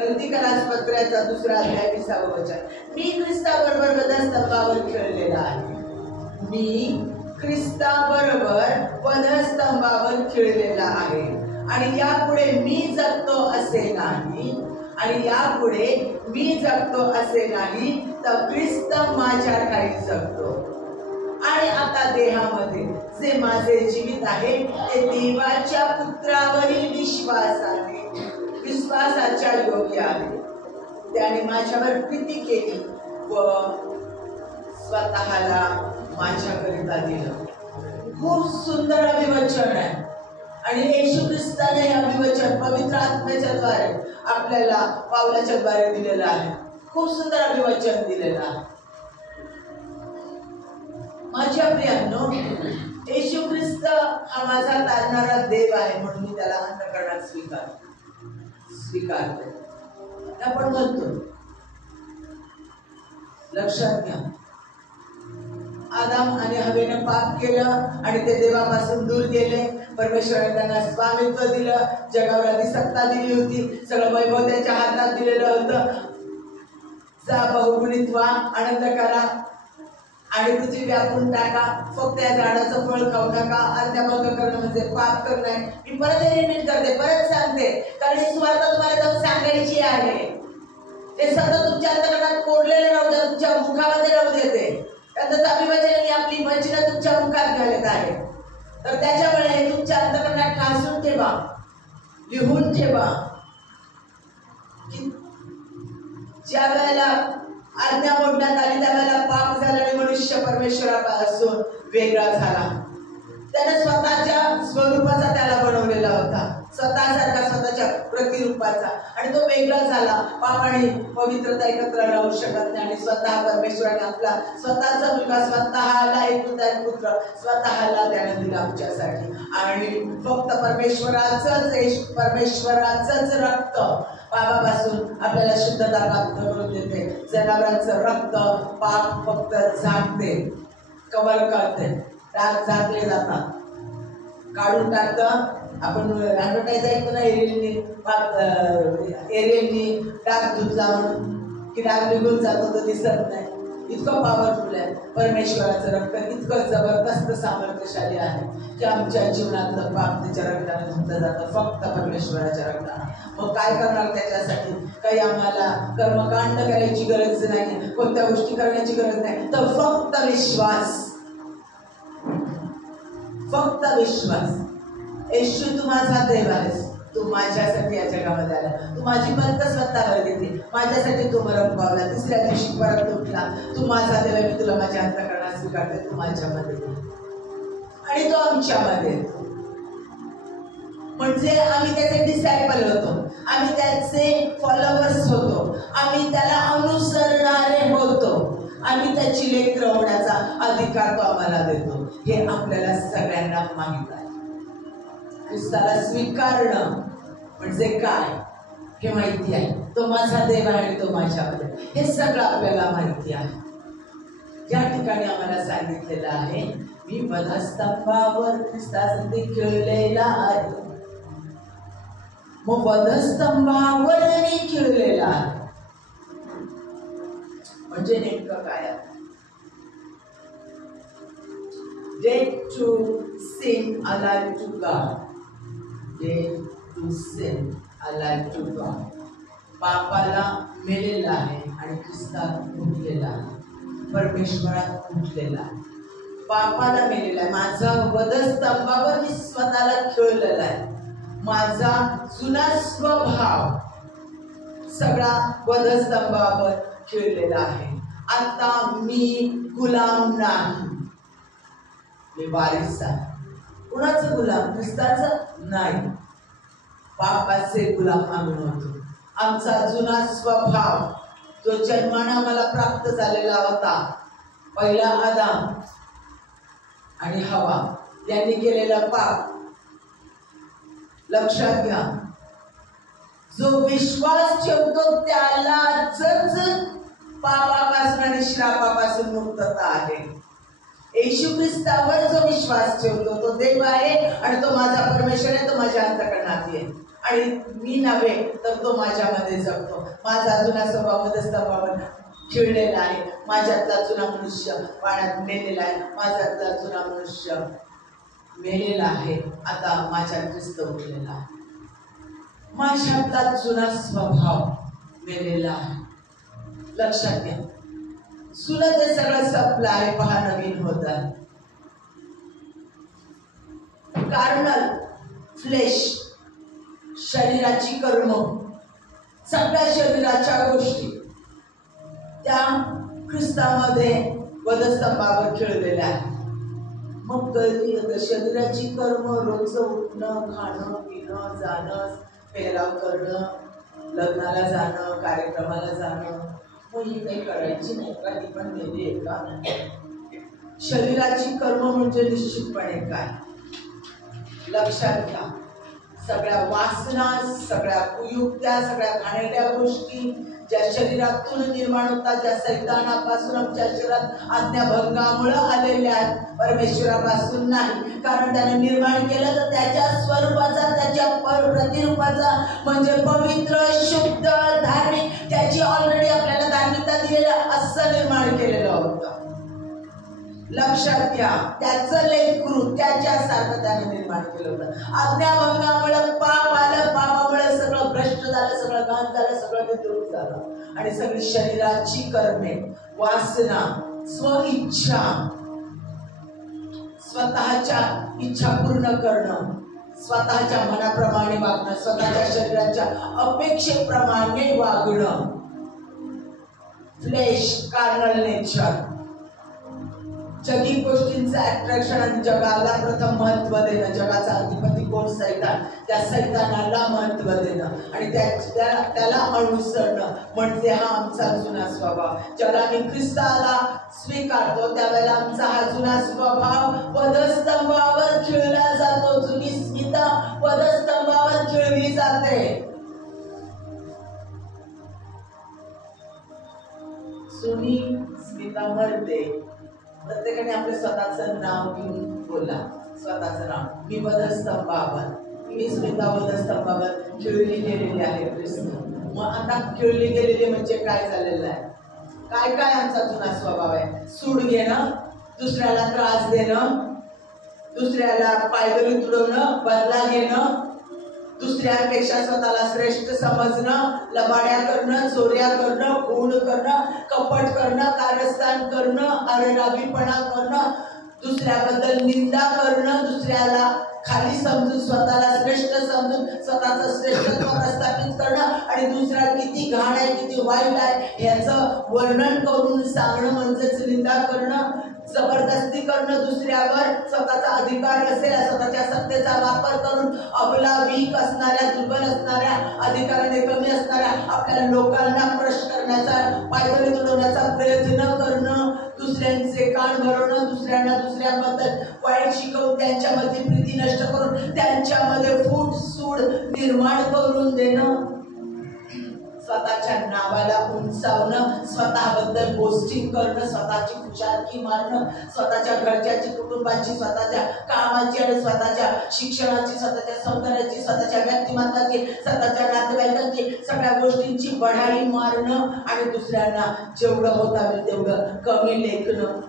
गलतीकरास पत्राचा 2 अध्याय 20 वचन. मी ख्रिस्ताबरोबर वधस्तंभावर खेळलेला आहे. मी ख्रिस्ताबरोबर वधस्तंभावर खेळलेला आहे. आणि यापुढे मी जगतो असे नाही, आणि यापुढे मी जगतो असे नाही, तर ख्रिस्त माझ्या ठाई जगतो. आणि आता देहामध्ये जे माझे जीवित आहे ते देवाच्या पुत्रावरील विश्वासाच्या योग्य आहे. त्याने माझ्यावर प्रीती केली व स्वतःला माझ्याकरिता दिलं. खूप सुंदर अभिवचन आहे. आणि येशू ख्रिस्ताने हे अभिवचन पवित्र आत्म्याच्या द्वारे आपल्याला पावलाच्या द्वारे दिलेलं आहे. खूप सुंदर अभिवचन दिलेलं आहे. माझ्या प्रियांनो, येशू ख्रिस्त हा माझा तारणारा देव आहे म्हणून मी त्याला अंतःकरणात स्वीकारते. आपण म्हणतो, लक्षात घ्या, आदाम आणि हवेने पाप केलं आणि ते देवापासून दूर गेले. परमेश्वराने त्यांना स्वामित्व दिलं, जगावर आधी सत्ता दिली होती, सगळं वैभव त्यांच्या हातात दिलेलं होतं. जा बहुगुणित व्हा, आनंद करा आणि पृथ्वी व्यापून टाका. फक्त या झाडाचं फळ खाऊ नका. अर्ध्याभंग करणं म्हणजे पाप करणं आहे. मी परत रिपीट करते, परत सांगते, कारण ही सुवार्ता तुम्हाला जाऊन सांगायची आहे. ते सतत तुमच्या अंतर्गत कोरलेलं राहू द्या, तुमच्या मुखामध्ये राहू देते. त्यातच अभिवचन आपली वचनं तुमच्या मुखात घालत आहे. तर त्याच्यामुळे तुमच्या अंतर्गत ठासून ठेवा, लिहून ठेवा की ज्या वेळेला आज्ञा मोडण्यात आली त्यावेळेला पाप झाला आणि मनुष्य परमेश्वरापासून वेगळा झाला. त्याने स्वतःच्या स्वरूपाचा त्याला बनवलेला होता, स्वतःसारखा, स्वतःच्या प्रतिरूपाचा, आणि तो वेगळा झाला. पाप आणि पवित्रता एकत्र राहू शकत नाही. आणि स्वतः परमेश्वराने आपला स्वतःचा मुलगा, स्वतःला एकुलता एक पुत्र स्वतःला त्याने दिला आमच्यासाठी. आणि फक्त परमेश्वराचंच रक्त पापापासून आपल्याला शुद्धता प्राप्त करून देते. जनावरांचं रक्त पाप फक्त झाकते, कव्हर करते. डाग झाकले जातात, काढून टाकतं. आपण ऍडव्हर्टाईज ऐकतो ना, एरियलनी डाग धुतला म्हणून की डाग निघून जातो, तो दिसत नाही. इतकं पॉवरफुल आहे परमेश्वराचं रक्त. इतकं जबरदस्त सामर्थ्यशाली आहे की आमच्या जीवनातलं पाप त्याच्या रक्ताने धुतलं जातं, फक्त परमेश्वराच्या रक्ताने. मग काय करणार त्याच्यासाठी? काही आम्हाला कर्मकांड करायची गरज नाही, कोणत्या गोष्टी करण्याची गरज नाही, तर फक्त विश्वास, फक्त विश्वास. येशू तू माझा देव आहेस, तू माझ्यासाठी या जगामध्ये आला, तू माझी पंत स्वतःवर घेतली, माझ्यासाठी तू मरण पावला, 3ऱ्या दिवशी परत उठला. तू माझा देव आहे, मी तुला माझ्या अंतःकरणात स्वीकारते. तू माझ्यामध्ये आणि तो आमच्यामध्ये. म्हणजे आम्ही त्याचे डिसायपल होतो, आम्ही त्याचे फॉलोवर्स होतो, आम्ही त्याला अनुसरणारे होतो, आम्ही त्याची लेकरं होण्याचा अधिकार तो आम्हाला देतो. हे आपल्याला सगळ्यांना माहित आहे. ख्रिस्ताला स्वीकारणं म्हणजे काय हे माहिती आहे. तो माझा देव आहे, तो माझ्यामध्ये, हे सगळं आपल्याला माहिती आहे. या ठिकाणी आम्हाला सांगितलेलं आहे, मी वधस्तंभावर ख्रिस्तासाठी खेळलेला आहे. मग वधस्तंभावर मी खेळलेला आहे म्हणजे नेमकं काय आहे? Dead to sin, alive to God. Dead to sin, alive to God. पापाला मेलेला आहे आणि ख्रिस्तात उठलेला आहे, परमेश्वरात उठलेला आहे. पापाला मेलेला आहे, माझा वधस्तंभावर मी स्वतःला खेळलेला आहे. माझा जुना स्वभाव सगळा वधस्तंभावर खेळलेला आहे. आता मी गुलाम नाही, मी वारिस आहे. कुणाचं गुलाम? ख्रिस्ताचं नाही. पापाचे गुलाम आम्ही होतो. आमचा जुना स्वभाव जो जन्माने आम्हाला प्राप्त झालेला होता, पहिला आदाम आणि हवा यांनी केलेला पाप, लक्षात घ्या. जो विश्वास ठेवतो त्यालाच पापापासून आणि श्रापापासून मुक्तता आहे. येशू ख्रिस्तावर जो विश्वास ठेवतो तो देव आहे आणि तो माझा परमेश्वर आहे, तो माझ्या अंतःकरणात आहे. आणि मी नव्हे तर तो माझ्यामध्ये जगतो. माझा जुना स्वभाव मध्यस्थापावर खिळलेला आहे. माझ्यातला जुना मनुष्य पाण्यात मेलेला आहे. माझ्यातला जुना मनुष्य मेलेला आहे, आता माझ्या ख्रिस्त उठलेला आहे. माझ्यातला जुना स्वभाव मेलेला आहे. लक्षात घ्या, जुनं ते सगळं संपलं आहे, पहा नवीन होत आहे. कार्नल फ्लेश, शरीराची कर्म, सगळ्या शरीराच्या गोष्टी त्या ख्रिस्तामध्ये वधस्तंभावर खेळलेल्या आहेत. मग शरीराची कर्म, रोज उठणं, खाणं, पिणं, जाणं, पेहराव करणं, लग्नाला जाणं, कार्यक्रमाला जाणं, मग ही काही करायची नाही का? ती पण नेली आहे का? शरीराची कर्म म्हणजे निश्चितपणे काय? लक्षात घ्या, सगळ्या वासना, सगळ्या कुयुक्त्या, सगळ्या घाणेरड्या गोष्टी ज्या शरीरातून निर्माण होतात, ज्या सैतानापासून आमच्या शरीरात आज्ञाभंगामुळे आलेल्या आहेत, परमेश्वरापासून नाही. कारण त्याने निर्माण केलं तर त्याच्या स्वरूपाचा, त्याच्या प्रतिरूपाचा, म्हणजे पवित्र, शुद्ध, धार्मिक, त्याची ऑलरेडी आपल्याला धार्मिकता दिलेलं असं निर्माण केलेलं होतं. लक्षात घ्या, त्याचं लेकरू त्याच्यासारखं त्याने निर्माण केलं होतं. आज्ञाभंगामुळे पाप आलं, पापामुळे सगळं भ्रष्ट झालं, सगळं घाण झालं, सगळं विद्रूप झालं आणि सगळी शरीराची कर्मे, वासना, स्वइच्छा, स्वतःच्या इच्छा पूर्ण करणं, स्वतःच्या मनाप्रमाणे वागणं, स्वतःच्या शरीराच्या अपेक्षेप्रमाणे वागणं, फ्लेश, कार्नल नेचर, जगी गोष्टींचं अट्रॅक्शन आणि जगाला प्रथम महत्व देणं. जगाचा अधिपती कोण? सैतान. त्या सैतानाला महत्व देणं आणि त्याला अनुसरणं म्हणजे हा आमचा जुना स्वभाव. ज्याला आम्ही ख्रिस्ताला स्वीकारतो त्यावेळेला आमचा हा जुना स्वभाव वधस्तंभावर खिळला जातो. जुनी स्मिता वधस्तंभावर खिळली जाते. जुनी स्मिता मरते. प्रत्येकाने आपले स्वतःचं नाव घेऊन बोला. स्वतःचं नाव. मी वधस्तंभावर, मी स्मिता वधस्तंभावर खिळली गेलेली आहे ख्रिस्त. मग आता खिळली गेलेली म्हणजे काय झालेलं आहे? काय काय आमचा जुना स्वभाव आहे? सूड घेणं, दुसऱ्याला त्रास देणं, दुसऱ्याला पायदळी तुडवणं, बदला घेणं, दुसऱ्यांपेक्षा स्वतःला श्रेष्ठ समजणं, लबाड्या करणं, चोऱ्या करणं, खून करणं, कपट करणं, कारस्थान करणं, अरेरावीपणा करणं, दुसऱ्याबद्दल निंदा करणं, दुसऱ्याला खाली समजून स्वतःला श्रेष्ठ समजून स्वतःचं श्रेष्ठत्व प्रस्थापित करणं आणि दुसरा किती घाण आहे, किती वाईट आहे याचं वर्णन करून सांगणं म्हणजेच निंदा करणं, जबरदस्ती करणं दुसऱ्यावर, स्वतःचा अधिकार असेल स्वतःच्या सत्तेचा वापर करून अबला, वीक असणाऱ्या, दुर्बल असणाऱ्या, अधिकाराने कमी असणाऱ्या आपल्या लोकांना क्रश करण्याचा, पायदळी तुडवण्याचा प्रयत्न करणं, दुसऱ्यांचे कान भरवणं, दुसऱ्यांना दुसऱ्याबद्दल वाईट शिकवून त्यांच्यामध्ये प्रीती नष्ट करून त्यांच्यामध्ये फूट सूड निर्माण करून देणं, स्वतःच्या नावाला उंचावणं, स्वतःबद्दल बोस्टिंग करणं, स्वतःची खुशालकी मारणं, स्वतःच्या घरच्याची, कुटुंबाची, स्वतःच्या कामाची आणि स्वतःच्या शिक्षणाची, स्वतःच्या सौंदर्याची, स्वतःच्या व्यक्तिमत्वाची, स्वतःच्या नातेवाईकांची, सगळ्या गोष्टींची बढाई मारणं आणि दुसऱ्यांना जेवढं होता होईल तेवढं कमी लेखणं,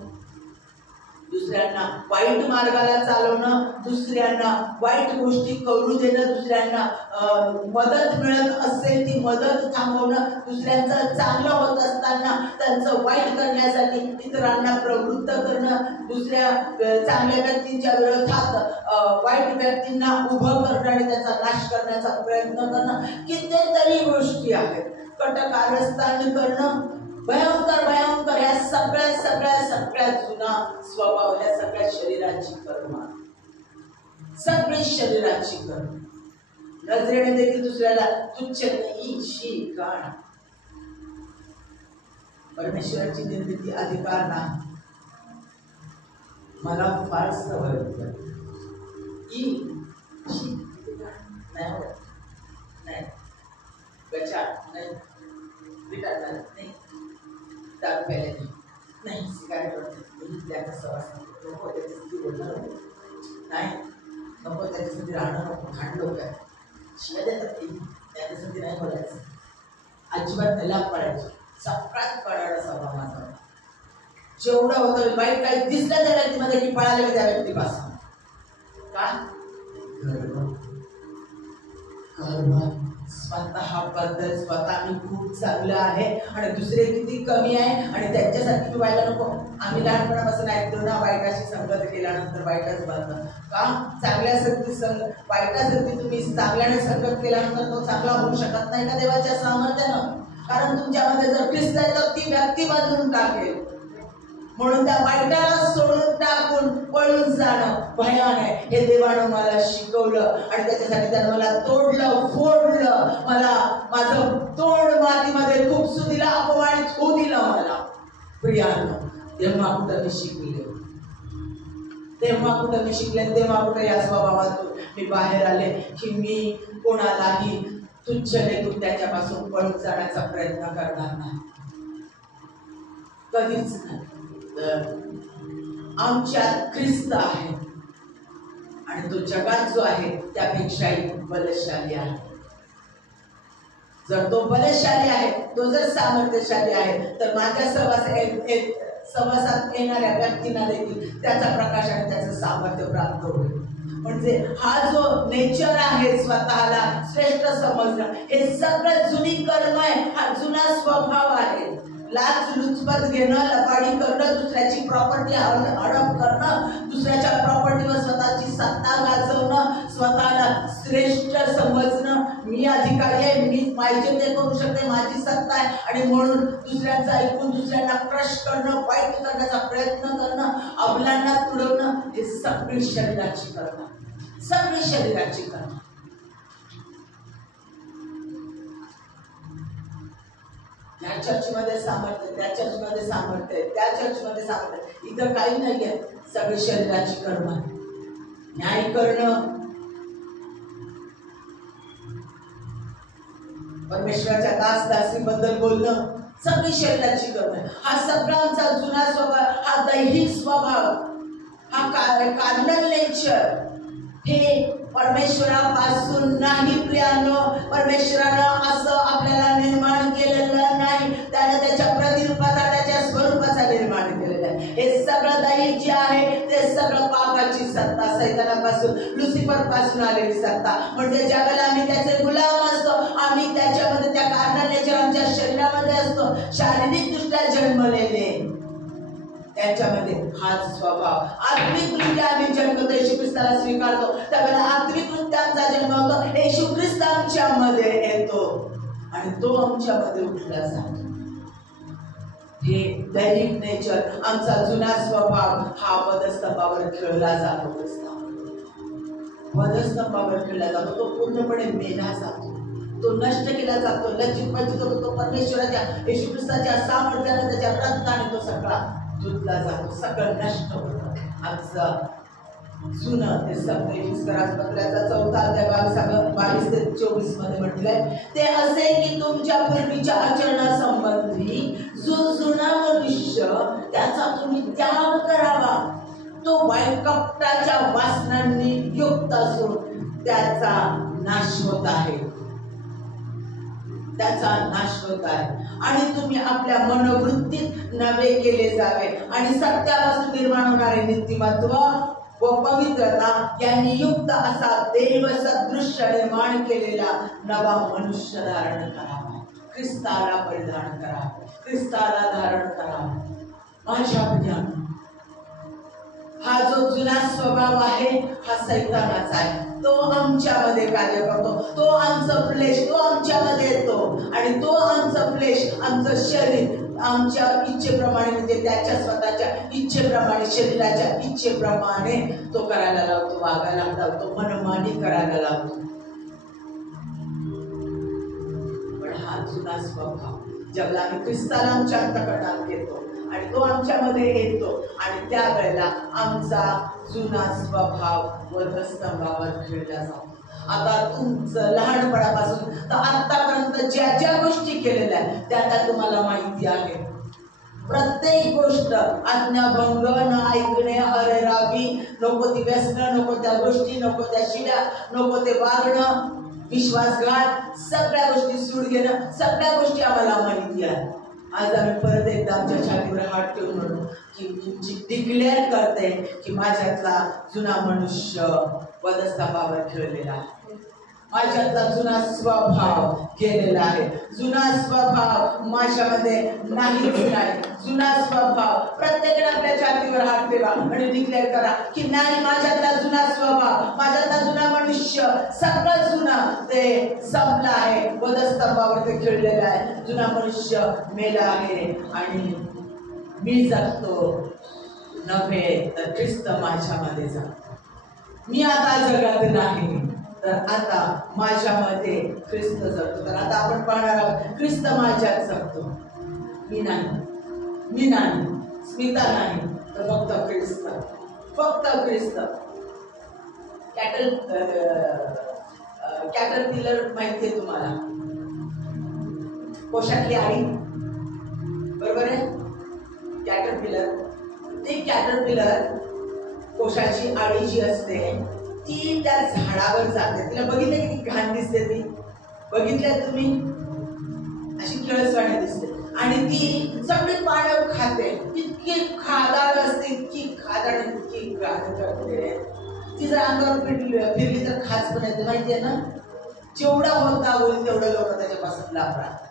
दुसऱ्यांना वाईट मार्गाला चालवणं, दुसऱ्यांना वाईट गोष्टी करू देणं, दुसऱ्यांना मदत मिळत असेल ती मदत थांबवणं, दुसऱ्यांचं चांगलं होत असताना त्यांचं वाईट करण्यासाठी इतरांना प्रवृत्त करणं, दुसऱ्या चांगल्या व्यक्तींच्या विरोधात वाईट व्यक्तींना उभं करणं आणि त्याचा नाश करण्याचा प्रयत्न करणं, कितीतरी गोष्टी आहेत. कटकारस्थान करणं, भयंकर भयंकर ह्या सगळ्या जुना स्वभाव, ह्या सगळ्या शरीराची कर्म, सगळी शरीराची कर्म. नजरेने देखील दुसऱ्याला तुच्छ नाही शी काण. परमेश्वराची निर्मिती अधिकार नाही. मला फार सवय होती नाही गचा नाही बिटा नाही दारू प्यायला नाही, सिगारेट त्याचा सवास नको, त्याच्यासाठी बोलणं नको, नाही नको, त्याच्यासाठी राहणं नको, घाण लोक आहे, शिवाय देतात त्याच्यासाठी नाही बोलायचं, अजिबात त्याला पडायचं. सगळ्यात कडाडा स्वभाव माझा. जेवढं होतं वाईट काही दिसलं त्या व्यक्तीमध्ये की पळाले त्या व्यक्तीपासून. का? स्वतःबद्दल स्वतः मी खूप चांगलं आहे आणि दुसरे किती कमी आहे आणि त्यांच्यासाठी मी व्हायला नको. आम्ही लहानपणापासून ऐकतो ना, वाईटाशी संगत केल्यानंतर वाईटच बनतं. का? चांगल्यासाठी वाईटासाठी तुम्ही चांगल्याने संगत केल्यानंतर तो चांगला होऊ शकत नाही का देवाच्या सामर्थ्यानं? कारण तुमच्यामध्ये जर ख्रिस्त आहे तर ती व्यक्ती बदलून टाकेल. म्हणून त्या वाईटाला सोडून टाकून पळून जाणं भयान आहे. हे देवानं मला शिकवलं आणि त्याच्यासाठी त्यानं मला तोडलं, फोडलं, मला माझं तोड मातीमध्ये खूप दिला, अपमानित होऊ दिलं मला. प्रियानं तेव्हा कुठं मी शिकले, तेव्हा कुठं मी शिकले, तेव्हा कुठं या स्वभावातून मी बाहेर आले की मी कोणालाही तुच्छ लेखून त्याच्यापासून पळून जाण्याचा प्रयत्न करणार नाही, कधीच नाही. आमच्यात ख्रिस्त आहे आणि तो जगात जो आहे त्यापेक्षाही बलशाली आहे. जर तो बलशाली आहे, तो जर सामर्थ्यशाली आहे, तर माझ्या सहवासात येणाऱ्या व्यक्तींना देखील त्याचा प्रकाश आणि त्याचं सामर्थ्य प्राप्त होईल. म्हणजे हा जो नेचर आहे स्वतःला श्रेष्ठ समजणं, हे सगळं जुनी कर्म आहे, हा जुना स्वभाव आहे. लाच लुचपत घेणं, लबाडी करणं, दुसऱ्याची प्रॉपर्टी हडप करणं, दुसऱ्याच्या प्रॉपर्टीवर स्वतःची सत्ता गाजवणं, स्वतःला श्रेष्ठ समजणं, मी अधिकारी आहे, मी पाहिजे ते करू शकते, माझी सत्ता आहे आणि म्हणून दुसऱ्यांचं ऐकून दुसऱ्यांना क्रश करणं, वाईट करण्याचा प्रयत्न करणं, अबलांना तुडवणं, हे सगळी शरीराची करणं, सगळी शरीराची करणं. या चर्चमध्ये सामर्थ्य, त्या चर्चमध्ये सामर्थ्य, त्या चर्चमध्ये सामर्थ्य, इथं काही नाहीये. सगळी शरीराची कर्म, न्याय करणं, परमेश्वराच्या दास दासीबद्दल बोलणं, सगळी शरीराची कर्म. हा सगळा आमचा जुना स्वभाव, हा दैहिक स्वभाव, हा कार्नल नेचर, हे परमेश्वरापासून नाही प्रियानो. परमेश्वरानं असं आपल्याला निर्माण केलेलं नाही, त्याने त्याच्या प्रतिरूपाचा, त्याच्या स्वरूपाचा निर्माण केलेलं आहे. हे सगळं दैहिक जे आहे ते सगळं पापाची सत्ता, सैतानापासून, लुसिफर पासून आलेली सत्ता. म्हणजे जगाला आम्ही त्याचे गुलाम असतो, आम्ही त्याच्यामध्ये त्या कार्नल नेचर आमच्या शरीरामध्ये असतो, शारीरिक दृष्ट्या जन्मलेले त्याच्यामध्ये हाच स्वभाव. आत्मिकरित्या आम्ही जन्मतो, येशू ख्रिस्ताला स्वीकारतो, त्यावेळेला आत्मिकरित्या आमचा जन्म होतो, येशू ख्रिस्त आमच्यामध्ये येतो आणि तो आमच्यामध्ये उठला जातो. हे दैनिक नेचर, आमचा जुना स्वभाव हा वधस्तंभावर खेळला जातो. वधस्तंभावर खेळला जातो, तो पूर्णपणे मेला जातो, तो नष्ट केला जातो, लज्जित होतो. तो परमेश्वराच्या येशू ख्रिस्ताच्या सामर्थ्याने, त्याच्या रक्ताने तो सगळा धुतला जातो, सगळं नष्ट होतं. आजचं जुनं ते पत्राचा 4 अध्याय 22 ते 24 मध्ये म्हटलंय, ते असे की तुमच्या पूर्वीच्या आचरणासंबंधी जो जुना मनुष्य त्याचा तुम्ही त्याग करावा, तो वाईट कपटाच्या वासनांनी युक्त असून त्याचा नाश होत आहे, त्याचा नाश होत आहे. आणि तुम्ही आपल्या मनोवृत्तीत नवे केले जावे आणि सत्यापासून निर्माण होणारे नीतिमत्व व पवित्रता यांनी युक्त असा देव सदृश्य निर्माण केलेला नवा मनुष्य धारण करावा. ख्रिस्ताला परिधान करा, ख्रिस्ताला धारण करा. माझ्या प्रियानो, हा जो जुना स्वभाव आहे हा सैतानाचा आहे, तो आमच्यामध्ये कार्य करतो, तो आमचं फ्लेश, तो आमच्यामध्ये येतो आणि तो आमचं फ्लेश, आमचं शरीर आमच्या इच्छेप्रमाणे, म्हणजे त्याच्या स्वतःच्या इच्छेप्रमाणे, शरीराच्या इच्छेप्रमाणे तो करायला लावतो, वागायला लावतो, मनमानी करायला लावतो. पण हा जुना स्वभाव ज्याला आम्ही ख्रिस्ताला आमच्या अंतःकरणात घेतो आणि तो आमच्यामध्ये येतो आणि त्यावेळेला आमचा जुना स्वभाव वधस्तंभावर खेळला जातो. आता तुमचं लहानपणापासून तर आतापर्यंत ज्या ज्या गोष्टी केलेल्या आहेत त्या तुम्हाला माहिती आहे. प्रत्येक गोष्ट आज्ञाभंग न ऐकणे, अरेरावी, नको ती व्यसन, नको त्या गोष्टी, नको त्या शिव्या, नको ते वागणं, विश्वासघात, सगळ्या गोष्टी सूड घेणं, सगळ्या गोष्टी आम्हाला माहिती आहे. आज आम्ही परत एकदा आमच्या छातीवर हात ठेवून म्हणू की डिक्लेअर करते की माझ्यातला जुना मनुष्य वधस्तंभावर ठेवलेला आहे. माझ्यातला जुना स्वभाव गेलेला आहे. जुना स्वभाव माझ्यामध्ये नाहीच नाही. जुना स्वभाव प्रत्येकाने आपल्या छातीवर हात ठेवा आणि डिक्लेअर करा की नाही, माझ्यातला जुना स्वभाव, माझ्यातला जुना मनुष्य, सगळं जुनं ते संपलं आहे, वधस्तंभावर ते खेळलेलं आहे. जुना मनुष्य मेला आहे आणि मी जगतो नव्हे तर ख्रिस्त माझ्यामध्ये जगतो. मी आता जगात नाही तर आता माझ्यामध्ये ख्रिस्त जगतो. तर आता आपण पाहणार आहोत ख्रिस्त माझ्यात जगतो. मी नाही, स्मिता नाही, तर फक्त ख्रिस्त, फक्त ख्रिस्त. कॅटरपिलर माहितीये तुम्हाला, कोशातली आळी, बरोबर आहे. कॅटरपिलर कोशाची आळी जी असते ती त्या झाडावर जाते. तिला बघितलं किती घाण दिसते, ती बघितल्या तुम्ही, अशी किळसवाणी दिसते आणि ती सगळी पानं खाते. इतकी खादाड असते, इतकी खादाड, इतकी घाण करते. ती जर अंगावर फिरली तर खास पण येते, माहितीये ना. जेवढा होता होईल तेवढं लोक त्याच्यापासून लाभ राहतात.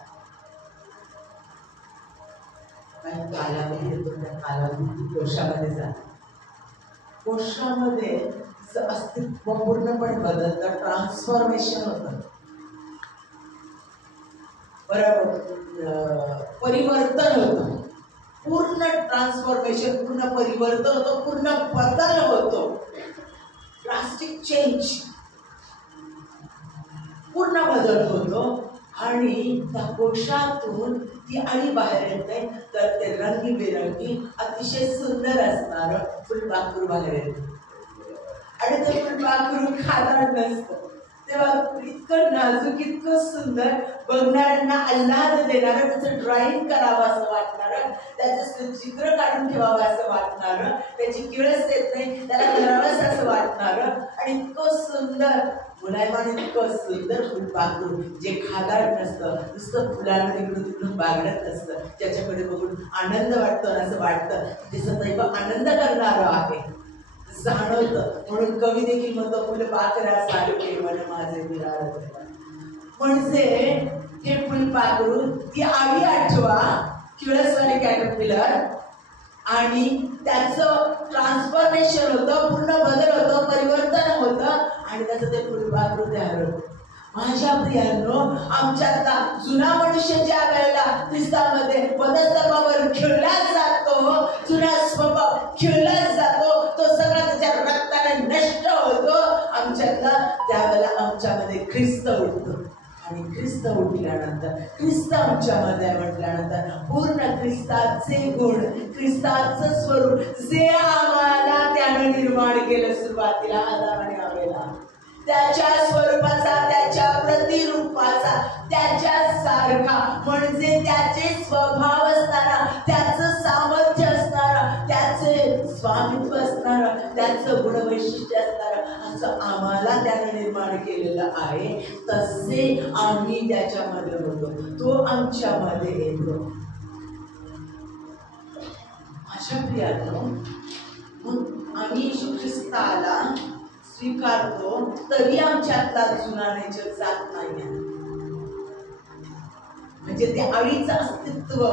काही कालावधी येतो, त्या कालावधी कोशामध्ये जातात. कोशामध्ये अस्तित्व पूर्णपणे बदलतं, ट्रान्सफॉर्मेशन होतं, बरोबर, परिवर्तन होतं, पूर्ण ट्रान्सफॉर्मेशन, पूर्ण परिवर्तन होतं, पूर्ण बदल होतो, ड्रास्टिक चेंज, पूर्ण बदल होतो. आणि त्या कोशातून ती आळी बाहेर येते तर ते रंगीबेरंगी अतिशय सुंदर असणारं फुलपाखरू बाहेर येते. आणि ते फुलपाखरू खादाड नसतं, तेव्हा इतकं नाजूक, इतकं सुंदर, बघणाऱ्यांना आल्हाद देणारं, त्याचं ड्रॉइंग करावं असं वाटणारं, त्याचं चित्र काढून ठेवावं असं वाटणारं, त्याची किळस येत नाही, त्याला करावंच असं वाटणारं, आणि इतकं सुंदर मुलायमान, इतकं सुंदर फुलपाखरू जे खादाड नसतं, नुसतं फुलांना तिकडून तिकडून बागडत असतं, ज्याच्याकडे बघून आनंद वाटतो, असं वाटतं ते सदैव आनंद करणारं आहे, जाणवतं. म्हणून कवी देखील म्हणतो, फुलपाखरा सारखे मन माझे विराळ. म्हणजे हे फुलपाखरू, ती आळी आठवा, किळसवाणी कॅटरपिलर, आणि त्याचं ट्रान्सफॉर्मेशन होतं, पूर्ण बदल होतं, परिवर्तन होतं, आणि त्याचं ते फुलपाखरू तयार होतं. माझ्या प्रियांनो, आमच्यातला जुना मनुष्य ज्या वेळेला ख्रिस्तामध्ये वधस्तंभावर खेळला जातो, जुना स्वभाव खेळला जातो, तो सगळा त्याच्या रक्ताने नष्ट होतो आमच्यातला. त्यावेळेला आमच्यामध्ये ख्रिस्त उठतो, आणि ख्रिस्त उठल्यानंतर, ख्रिस्त आमच्यामध्ये म्हटल्यानंतर पूर्ण ख्रिस्ताचे गुण, ख्रिस्ताचं स्वरूप जे आम्हाला त्यानं निर्माण केलं सुरुवातीला आदाम आणि हव्वेला, त्याच्या स्वरूपाचा, त्याच्या प्रतिरूपाचा, त्याच्या सारखा, म्हणजे त्याचे स्वभाव असणारा, त्याचं सामर्थ्य असणारा, त्याचे स्वामित्व असणारा, त्याचं गुणवैशिष्ट्य असणारा, असं आम्हाला त्याने निर्माण केलेलं आहे. तसे आम्ही त्याच्यामध्ये होतो, तो आमच्यामध्ये येतो. माझ्या प्रियांनो, आम्ही येशू ख्रिस्ताला स्वीकारतो तरी आमच्यातला जुना नेचर जात नाही. म्हणजे ते आळीचं अस्तित्व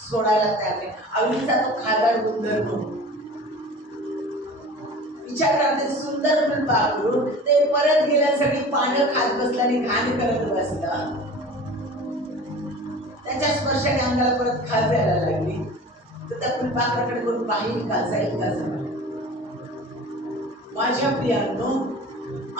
सोडायला तयार नाही. आळीचा तो खादाड गुणधर्म, विचार करा, ते सुंदर फुलपाखरू ते परत गेल्या, सगळी पानं खात बसला आणि घाण करत बसला, त्याच्या स्पर्शाने अंगाला परत खाज यायला लागली, तर त्या फुलपाखराकडे करून बाहेर का जाईल का जरा. माझ्या प्रियांनो,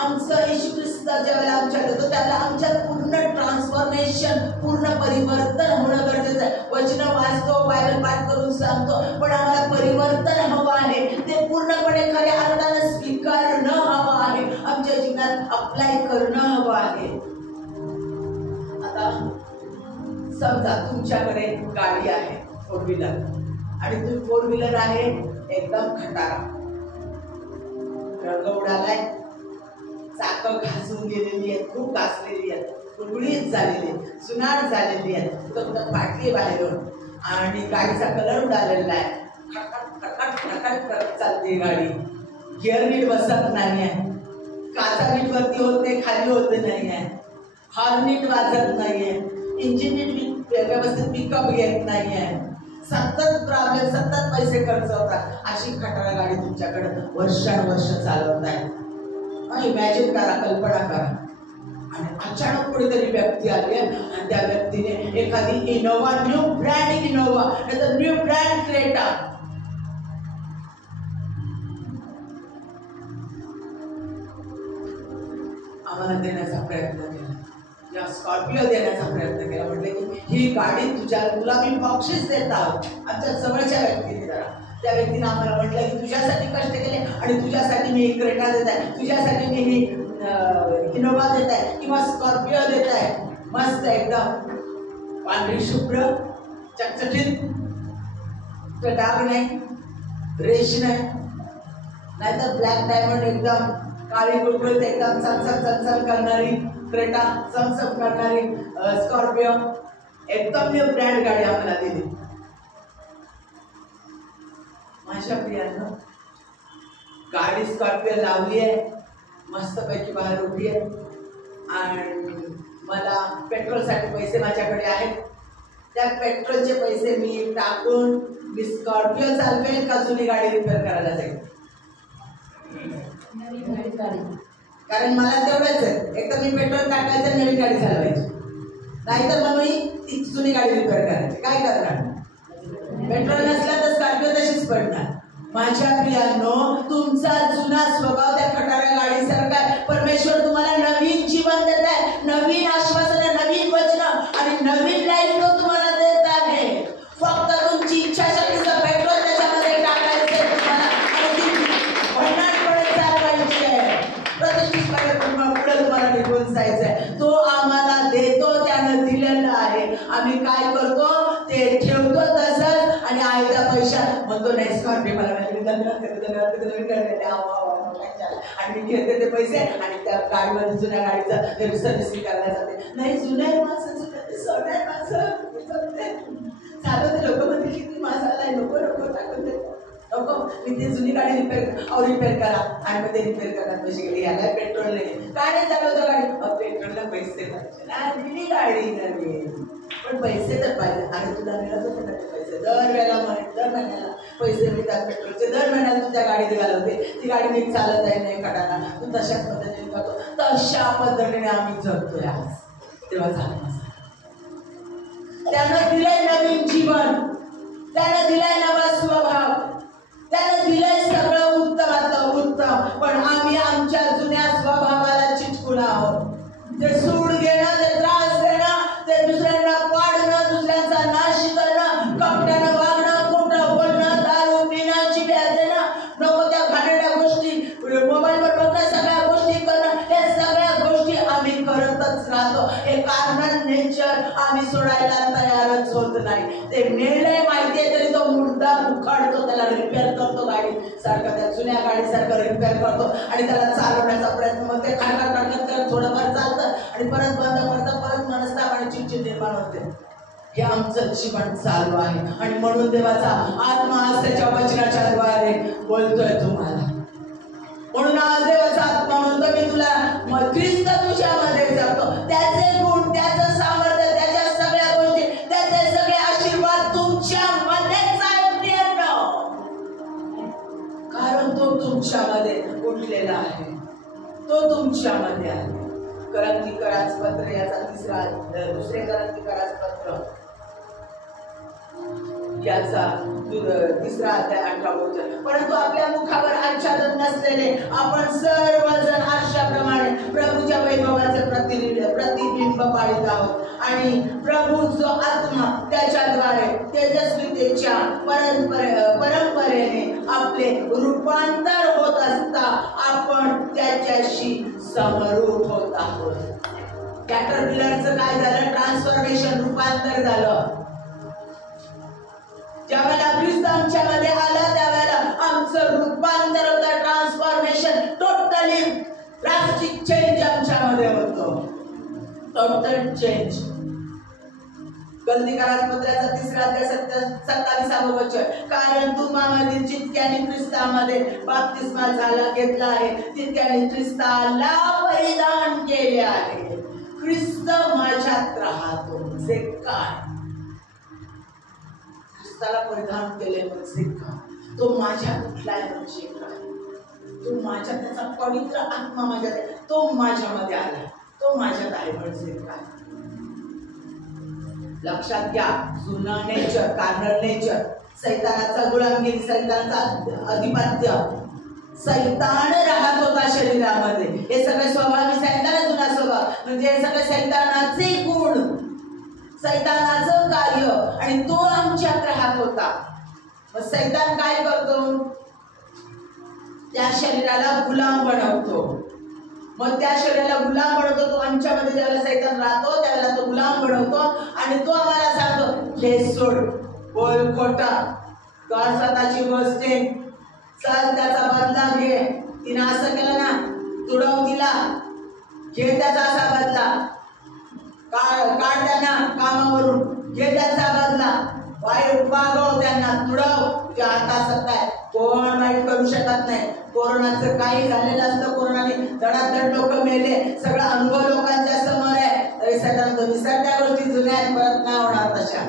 आमचं येशू ख्रिस्त ज्या वेळेला आमच्यात येतो त्यावेळेला आमच्यात पूर्ण ट्रान्सफॉर्मेशन, पूर्ण परिवर्तन होणं गरजेचं आहे. वचन वाचतो, बायबल पाठ करून सांगतो, पण आम्हाला परिवर्तन हवं आहे, ते पूर्णपणे खऱ्या अर्थानं स्वीकारणं हवं आहे, आमच्या जीवनात अप्लाय करणं हवं आहे. आता समजा तुमच्याकडे गाडी आहे, 4 व्हीलर, आणि तुम्ही 4 व्हीलर आहे एकदम खटारा, रंग उडालाय, चाकं घासून गेलेली आहेत, खूप घासलेली आहेत, गुळगुळीत झालेली, सुनाट झालेली आहेत, कुठं फाटली बाहेरून आणि गाडीचा कलर उडालेला आहे. खटखट खटखट करत चालते गाडी, गिअर नीट बसत नाही आहे, काचा नीट वरती होत नाही, खाली होत नाही आहे, हॉर्न नीट वाजत नाहीये, इंजिन नीट व्यवस्थित पिकअप घेत नाहीये, सतत प्रॉब्लेम, सतत पैसे खर्च होतात. अशी खटारा गाडी तुमच्याकडे वर्षानुवर्ष चालवत आहे. इमॅजिन करा, कल्पना करा. आणि अचानक कोणीतरी व्यक्ती आली आणि त्या व्यक्तीने एखादी इनोवा, न्यू ब्रँड इनोवा नाहीतर न्यू ब्रँड क्रेटा, आम्हाला देण्याचा प्रयत्न केला, या स्कॉर्पिओ देण्याचा प्रयत्न केला. म्हटलं की ही गाडी तुला मी बक्षीस देत आहोत. आमच्या जवळच्या व्यक्तीने जरा त्या व्यक्तीने आम्हाला म्हटलं की तुझ्यासाठी कष्ट केले आणि तुझ्यासाठी मी ही क्रेटा देत आहे, तुझ्यासाठी मी ही इनोवा देत आहे किंवा स्कॉर्पिओ देत आहे. मस्त एकदम पांढरी शुभ्र चकचकीत, डाग नाही, रेश नाही, नाहीतर ब्लॅक डायमंड एकदम काळी गुळगुळीत एकदम चमचम करणारी क्रेटा, चमचम करणारी स्कॉर्पिओ, एकदम न्यू ब्रँड गाडी आम्हाला दिली. माझ्या प्रियांनो, गाडी स्कॉर्पिओ लावली आहे, मस्तपैकी बाहेर उभी आहे आणि मला पेट्रोलसाठी पैसे माझ्याकडे आहेत. त्या पेट्रोलचे पैसे मी टाकून मी स्कॉर्पिओ चालवेल का जुनी गाडी रिपेअर करायला जाईल? कारण मला तेवढंच आहे, एक तर मी पेट्रोल टाकायचं, नवीन गाडी चालवायची, नाहीतर मग मी ती जुनी गाडी रिपेअर करायची. काय करणार? पेट्रोल नसला तर स्कॉर्पिओ तशीच पडणार. माझ्या प्रियांनो, तुमचा जुना स्वभाव त्या खटाऱ्या गाडीसारखा आहे. परमेश्वर तुम्हाला नवीन जीवन देत आहे, नवीन आश्वासन, नवीन वचन आणि नवीन लाईफ तो तुम्हाला देत आहे. फक्त तुमची इच्छाशक्तीचं पेट्रोल त्याच्यामध्ये टाकायचंय तुम्हाला आणि ती भन्नाटपणे चालवायची आहे. प्रतिष्ठितपणे पुढे तुम्हाला निघून जायचंय. तो आम्हाला देतो, त्यानं दिलेलं आहे. आम्ही काय करतो ते ठेवतो तसंच आणि आयत्या पैशात म्हणतो नाही स्कॉर्पिओ मला आणि मी घेते ते पैसे आणि त्या गाडीवर जुन्या गाडीचं सर्व्हिसिंग करायला जाते. नाही, जुन्या माणसं सोन्या माणसं चालवते. लोक म्हणते किती माणसं आलाय, नको नको टाकून देतो, नको मी ते जुनी गाडी रिपेअर करा आणि मग ते रिपेअर करण्यात पैसे गेले. याला पेट्रोल नाही, काय नाही चालवतो गाडी, पेट्रोलला पैसे पाहिजे ना, गाडी नवीन पण पैसे तर पाहिजे. आणि तुला मिळत होते पैसे दर महिन्याला पैसे मिळतात पेट्रोलचे, दर महिन्याला तू त्या गाडीत घालवते, ती गाडी नीट चालत आहे नाही खटाना, तू तशाच पद्धतीने करतो. तशा पद्धतीने आम्ही जगतोय आज. तेव्हा झालं त्यानं दिलंय नवीन जीवन, त्यानं दिलाय नवा स्वभाव, त्यानं दिलंय सगळं उत्तमातलं उत्तम. पण आम्ही आमच्या जुन्या स्वभावाला चिटकून आहोत. ते सूड घेणं, ते त्रास देणं, ते दुसऱ्यांना पाडणं, दुसऱ्यांचा नाश करणं, कपट्यानं वागणं, खोटं बोलणं, दारू पिणं, चिड्या देणं, नको त्या घाणेरड्या गोष्टी, मोबाईलवर बघणं, सगळ्या गोष्टी करणं, हे सगळ्या गोष्टी आम्ही करतच राहतो. हे कार्नल नेचर आम्ही सोडायला तयारच होत नाही. ते मेलय माहितीये तरी तो मुर्दा उखाडतो, त्याला रिपेअर करतो, गाडी सारखं त्या जुन्या गाडीसारखं रिपेअर करतो आणि त्याला चालवण्याचा प्रयत्न. मग ते खडखड थोडंफार चालतं आणि परत बंद करतं, परत मनस्ताप आणि चिडचिड निर्माण होते. हे आमचं जीवन चालू आहे आणि म्हणून देवाचा आत्मा आज त्याच्या वचनाच्या द्वारे बोलतोय तुम्हाला. म्हणून आज देवाचा आत्मा म्हणतो मी तुला ख्रिस्त तुझ्यामध्ये जगतो, त्याचे गुण, त्याचं सामर्थ्य, त्याच्या सगळ्या गोष्टी, त्याचे सगळे आशीर्वाद तुमच्यामध्येच आहेत प्रियांनो. कारण तो तुमच्यामध्ये उठलेला आहे, तो तुमच्यामध्ये आहे. करंतीकराच पत्र याचा दुसरे करंतीकराच पत्र याचा 3 अध्याय 18 वचन. परंतु आपल्या मुखावर आच्छादन नसलेले आपण सर्वजण आरशाप्रमाणे प्रभूच्या वैभवाचे प्रतिबिंब पाळीत आहोत आणि प्रभू जो आत्मा त्याच्याद्वारे तेजस्वितेच्या परंपरेने आपले रूपांतर होत असता आपण त्याच्याशी समरूप होत आहोत. कॅटरपिलरचं काय झालं? ट्रान्सफॉर्मेशन, रूपांतर झालं. ज्यावेळेला ख्रिस्त आमच्यामध्ये आला त्यावेळेला आमचं रूपांतर होतं, ट्रान्सफॉर्मेशन, टोटली ड्रास्टिक चेंज आमच्यामध्ये होतो, टोटल चेंज. गलतीकारास पत्राचा 3 अध्याय 27 वचन, कारण तुम्हामधील जितक्याने ख्रिस्तामध्ये बाप्तिस्मा झाला घेतला आहे तितक्याने ख्रिस्ताला परिधान केले आहे. ख्रिस्त माझ्यात राहतो म्हणजे काय? ख्रिस्ताला परिधान केले म्हणजे काय? तो माझ्यात उठलाय म्हणजे काय? तो माझ्यात, त्याचा पवित्र आत्मा माझ्यात आहे, तो माझ्यामध्ये आला, तो माझ्यात आहे म्हणजे काय? लक्षात घ्या, जुना नेचर, कार्नल नेचर, सैतानाचा गुलामगिरी, सैतानाचा अधिपत्य, सैतान राहत होता शरीरामध्ये. हे सगळे स्वभाव सैताना, जुना स्वभाव म्हणजे हे सगळे सैतानाचे गुण, सैतानाचं कार्य, आणि तो आमच्यात राहत होता. मग सैतान काय करतो? त्या शरीराला गुलाम बनवतो. मग त्या शरीराला गुलाम बनवतो तो. आमच्यामध्ये ज्यावेळेला सैतान राहतो त्यावेळेला तो गुलाम बनवतो आणि तो आम्हाला सांगतो, हे सोड, बोल खोटा, कर स्वतःची गोष्टी, चल त्याचा बदला घे. तिने असं केलं ना, तुडव तिला, घे त्याचा असा बदला, काढ त्यांना कामावरून, घे त्याचा बदला, वाईट वागव त्यांना, तुडव, तुझ्या हातात सत्ता आहे, कोण वाईट करू शकत नाही. कोरोनाचं काही झालेलं असतं, कोरोनाने धडाधड लोक मेले, सगळा अनुभव लोकांच्या समोर आहे, तरी सगळ्यांना विसरत्या गोष्टी जुन्या आहेत, परत नाही होणार तशा.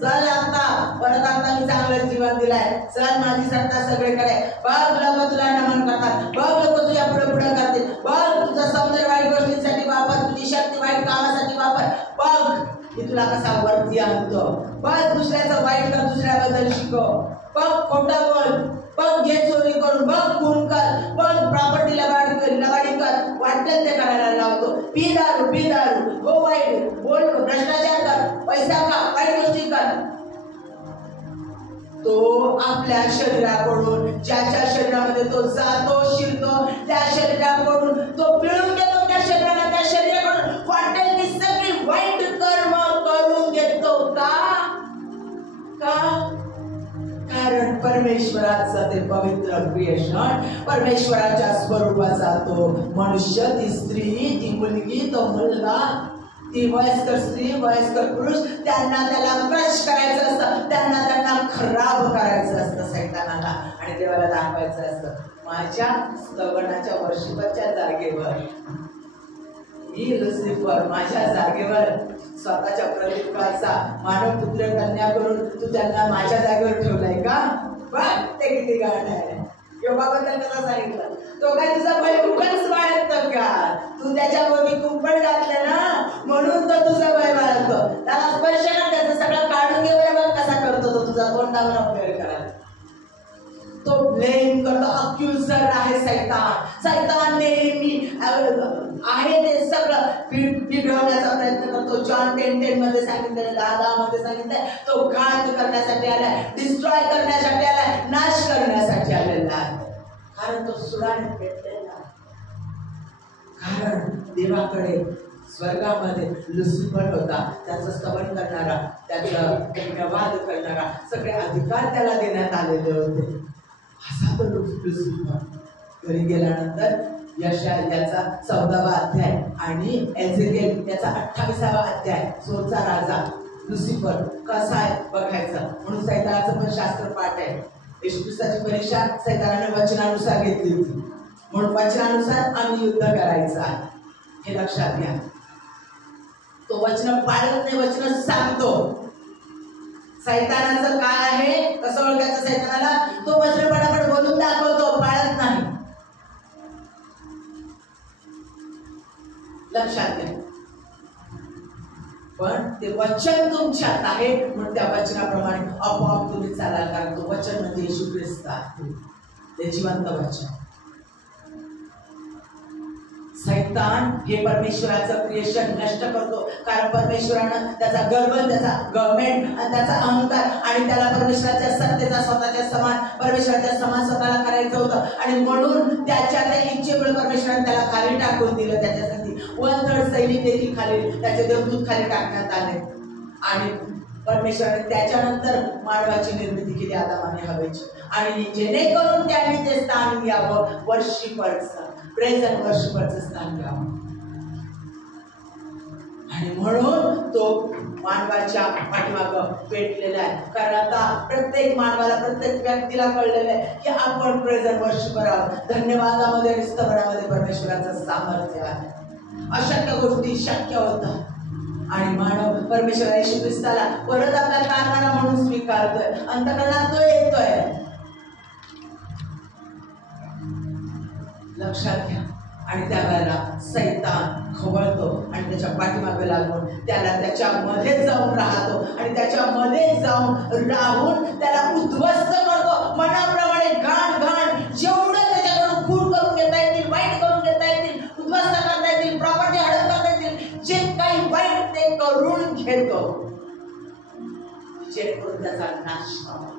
चल आता परत, आता मी चांगलं जीवन दिलाय, चल माझी सत्ता सगळीकडे, बघ लोक तुला नमन करतात, बघ लोक तुझ्या पुढे पुढे करतील, बघ तुझं सौंदर्य वाईट गोष्टींसाठी वापर, तुझी शक्ती वाईट कामासाठी वापर, बघ मी तुला कसा वरती आणतो, बघ दुसऱ्याचं वाईट कर, दुसऱ्याबद्दल शिकव, बघ खोटं बोल, बघ घे चोरी करून, बघ खून कर, बघ प्रॉपर्टीला लबाडी कर, वाटेल ते करायला लावतो, पी दारू, हो वाईट बोल, भ्रष्टाचार कर, पैसा खा, वाईट गोष्टी कर. तो आपल्या शरीराकडून, ज्याच्या शरीरामध्ये तो जातो शिरतो, त्या शरीराकडून तो पिळून घेतो, त्या शरीराला, त्या शरीराकडून वाटेल ती सगळी वाईट कर्म करून घेतो. का? कारण परमेश्वराचं ते पवित्र क्रिएशन, परमेश्वराच्या स्वरूपाचा तो मनुष्य, ती स्त्री, ती मुलगी, तो मुलगा, ती वयस्कर स्त्री, वयस्कर पुरुष, त्यांना त्याला क्रश करायचं असतं, त्यांना खराब करायचं असतं सैतानाला, आणि देवाला दाखवायचं असतं, माझ्या स्तवनाच्या वर्षभरच्या जागेवर मी लुसिफर, माझ्या जागेवर स्वतःच्या प्रतिकाचा मानव पुत्र कन्या करून तू त्यांना माझ्या जागेवर ठेवलाय का? बघ ते किती गाणं आहे. योगाबद्दल कसं सांगितलं, तो काय तुझा बैल कुंपणच बाळगतो का? तू त्याच्या बोली कुंपण घातलं ना, म्हणून तो तुझा बैल बाळगतो. त्याला स्पर्श कर, त्याचं सगळं काढून घे, बघ कसा करतो तो तुझा तोंडावर अपव्यय करायला. तो ब्लेम करतो, अक्युजर आहे सैतान. सैतान नेहमी आहे ते सगळं बिघडवण्याचा प्रयत्न करतो. जॉन 10:10 मध्ये सांगितलं, 10:10 मध्ये सांगितलंय, तो घात करण्यासाठी आलाय, डिस्ट्रॉय करण्यासाठी आलाय, नाश करण्यासाठी आलेला आहे. कारण तो सुडाने पेटलेला, कारण देवाकडे स्वर्गामध्ये लुसिफर होता, त्याचं स्तवन करणारा, त्याचा वाद करणारा सगळे अधिकार त्याला देण्यात आलेले होते. असा तो लुसिफर घरी गेल्यानंतर यशायाचा 14वा अध्याय आणि एझेकिएल याचा 28वा अध्याय, सोचा राजा लुसिफर कसा आहे बघायचं. म्हणून सैतानाचं पण शास्त्र पाठ आहे. येशू ख्रिस्ताची परीक्षा सैतानाने वचनानुसार घेतली होती, म्हणून वचनानुसार आम्ही युद्ध करायचं आहे, हे लक्षात घ्या. तो वचन पाळत नाही, वचन सांगतो. सैतानाचं काय आहे, कसं ओळखायचं सैतानाला? तो वचन पटापट बोलून दाखवतो, पाळत नाही. लक्षात घ्या. पण ते वचन तुमच्यात आहे, म्हणून त्या वचनाप्रमाणे आपोआप तुम्ही चालाल, कारण तो वचन म्हणजे येशू ख्रिस्त आहे, ते जिवंत वचन. सैतान हे परमेश्वराचं क्रिएशन नष्ट करतो, कारण परमेश्वरानं त्याचा गर्व, त्याचा गव्हर्नमेंट आणि त्याचा अहंकार, आणि त्याला परमेश्वराच्या सत्तेचा स्वतःच्या समान, परमेश्वराच्या समान स्वतःला करायचं होतं, आणि म्हणून त्याच्या त्या इच्छेमुळे परमेश्वराने त्याला खाली टाकून दिलं. त्याच्यासाठी 1/3 सैनिक देखील खाली, त्याचे देवदूत खाली टाकण्यात आले, आणि परमेश्वराने त्याच्यानंतर मानवाची निर्मिती केली आदाम आणि हव्वाची, आणि जेणेकरून त्यांनी ते स्थान घ्यावं वर्षिपर्स. प्रेज अँड वर्शिपरचं स्थान घ्यावं. आणि म्हणून तो मानवाच्या पाठीमागं पेटलेला आहे. कारण आता प्रत्येक मानवाला, प्रत्येक व्यक्तीला कळलेलं आहे की आपण प्रेज अँड वर्शिपर आहोत. धन्यवादामध्ये आणि स्तवनामध्ये परमेश्वराचं सामर्थ्य आहे. अशक्य गोष्टी शक्य होतात आणि मानव परमेश्वर येशू ख्रिस्ताला परत आपला तारणहार म्हणून स्वीकारतोय. अंतःकरणात तो येतोय. लक्षात घ्या. आणि त्यावेळेला सैतान खवळतो आणि त्याच्या पाठीमागे लागून त्याला त्याच्यामध्ये जाऊन राहतो आणि त्याच्यामध्ये जाऊन राहून त्याला उद्ध्वस्त करतो. मनाप्रमाणे घाण घाण जेवढं त्याच्याकडून खून करून घेता येतील, वाईट करून घेता येतील, उद्ध्वस्त करता येतील, प्रॉपर्टी हडप करता येतील, जे काही वाईट ते करून घेतो जेणेकरून त्याचा नाश व्हावा.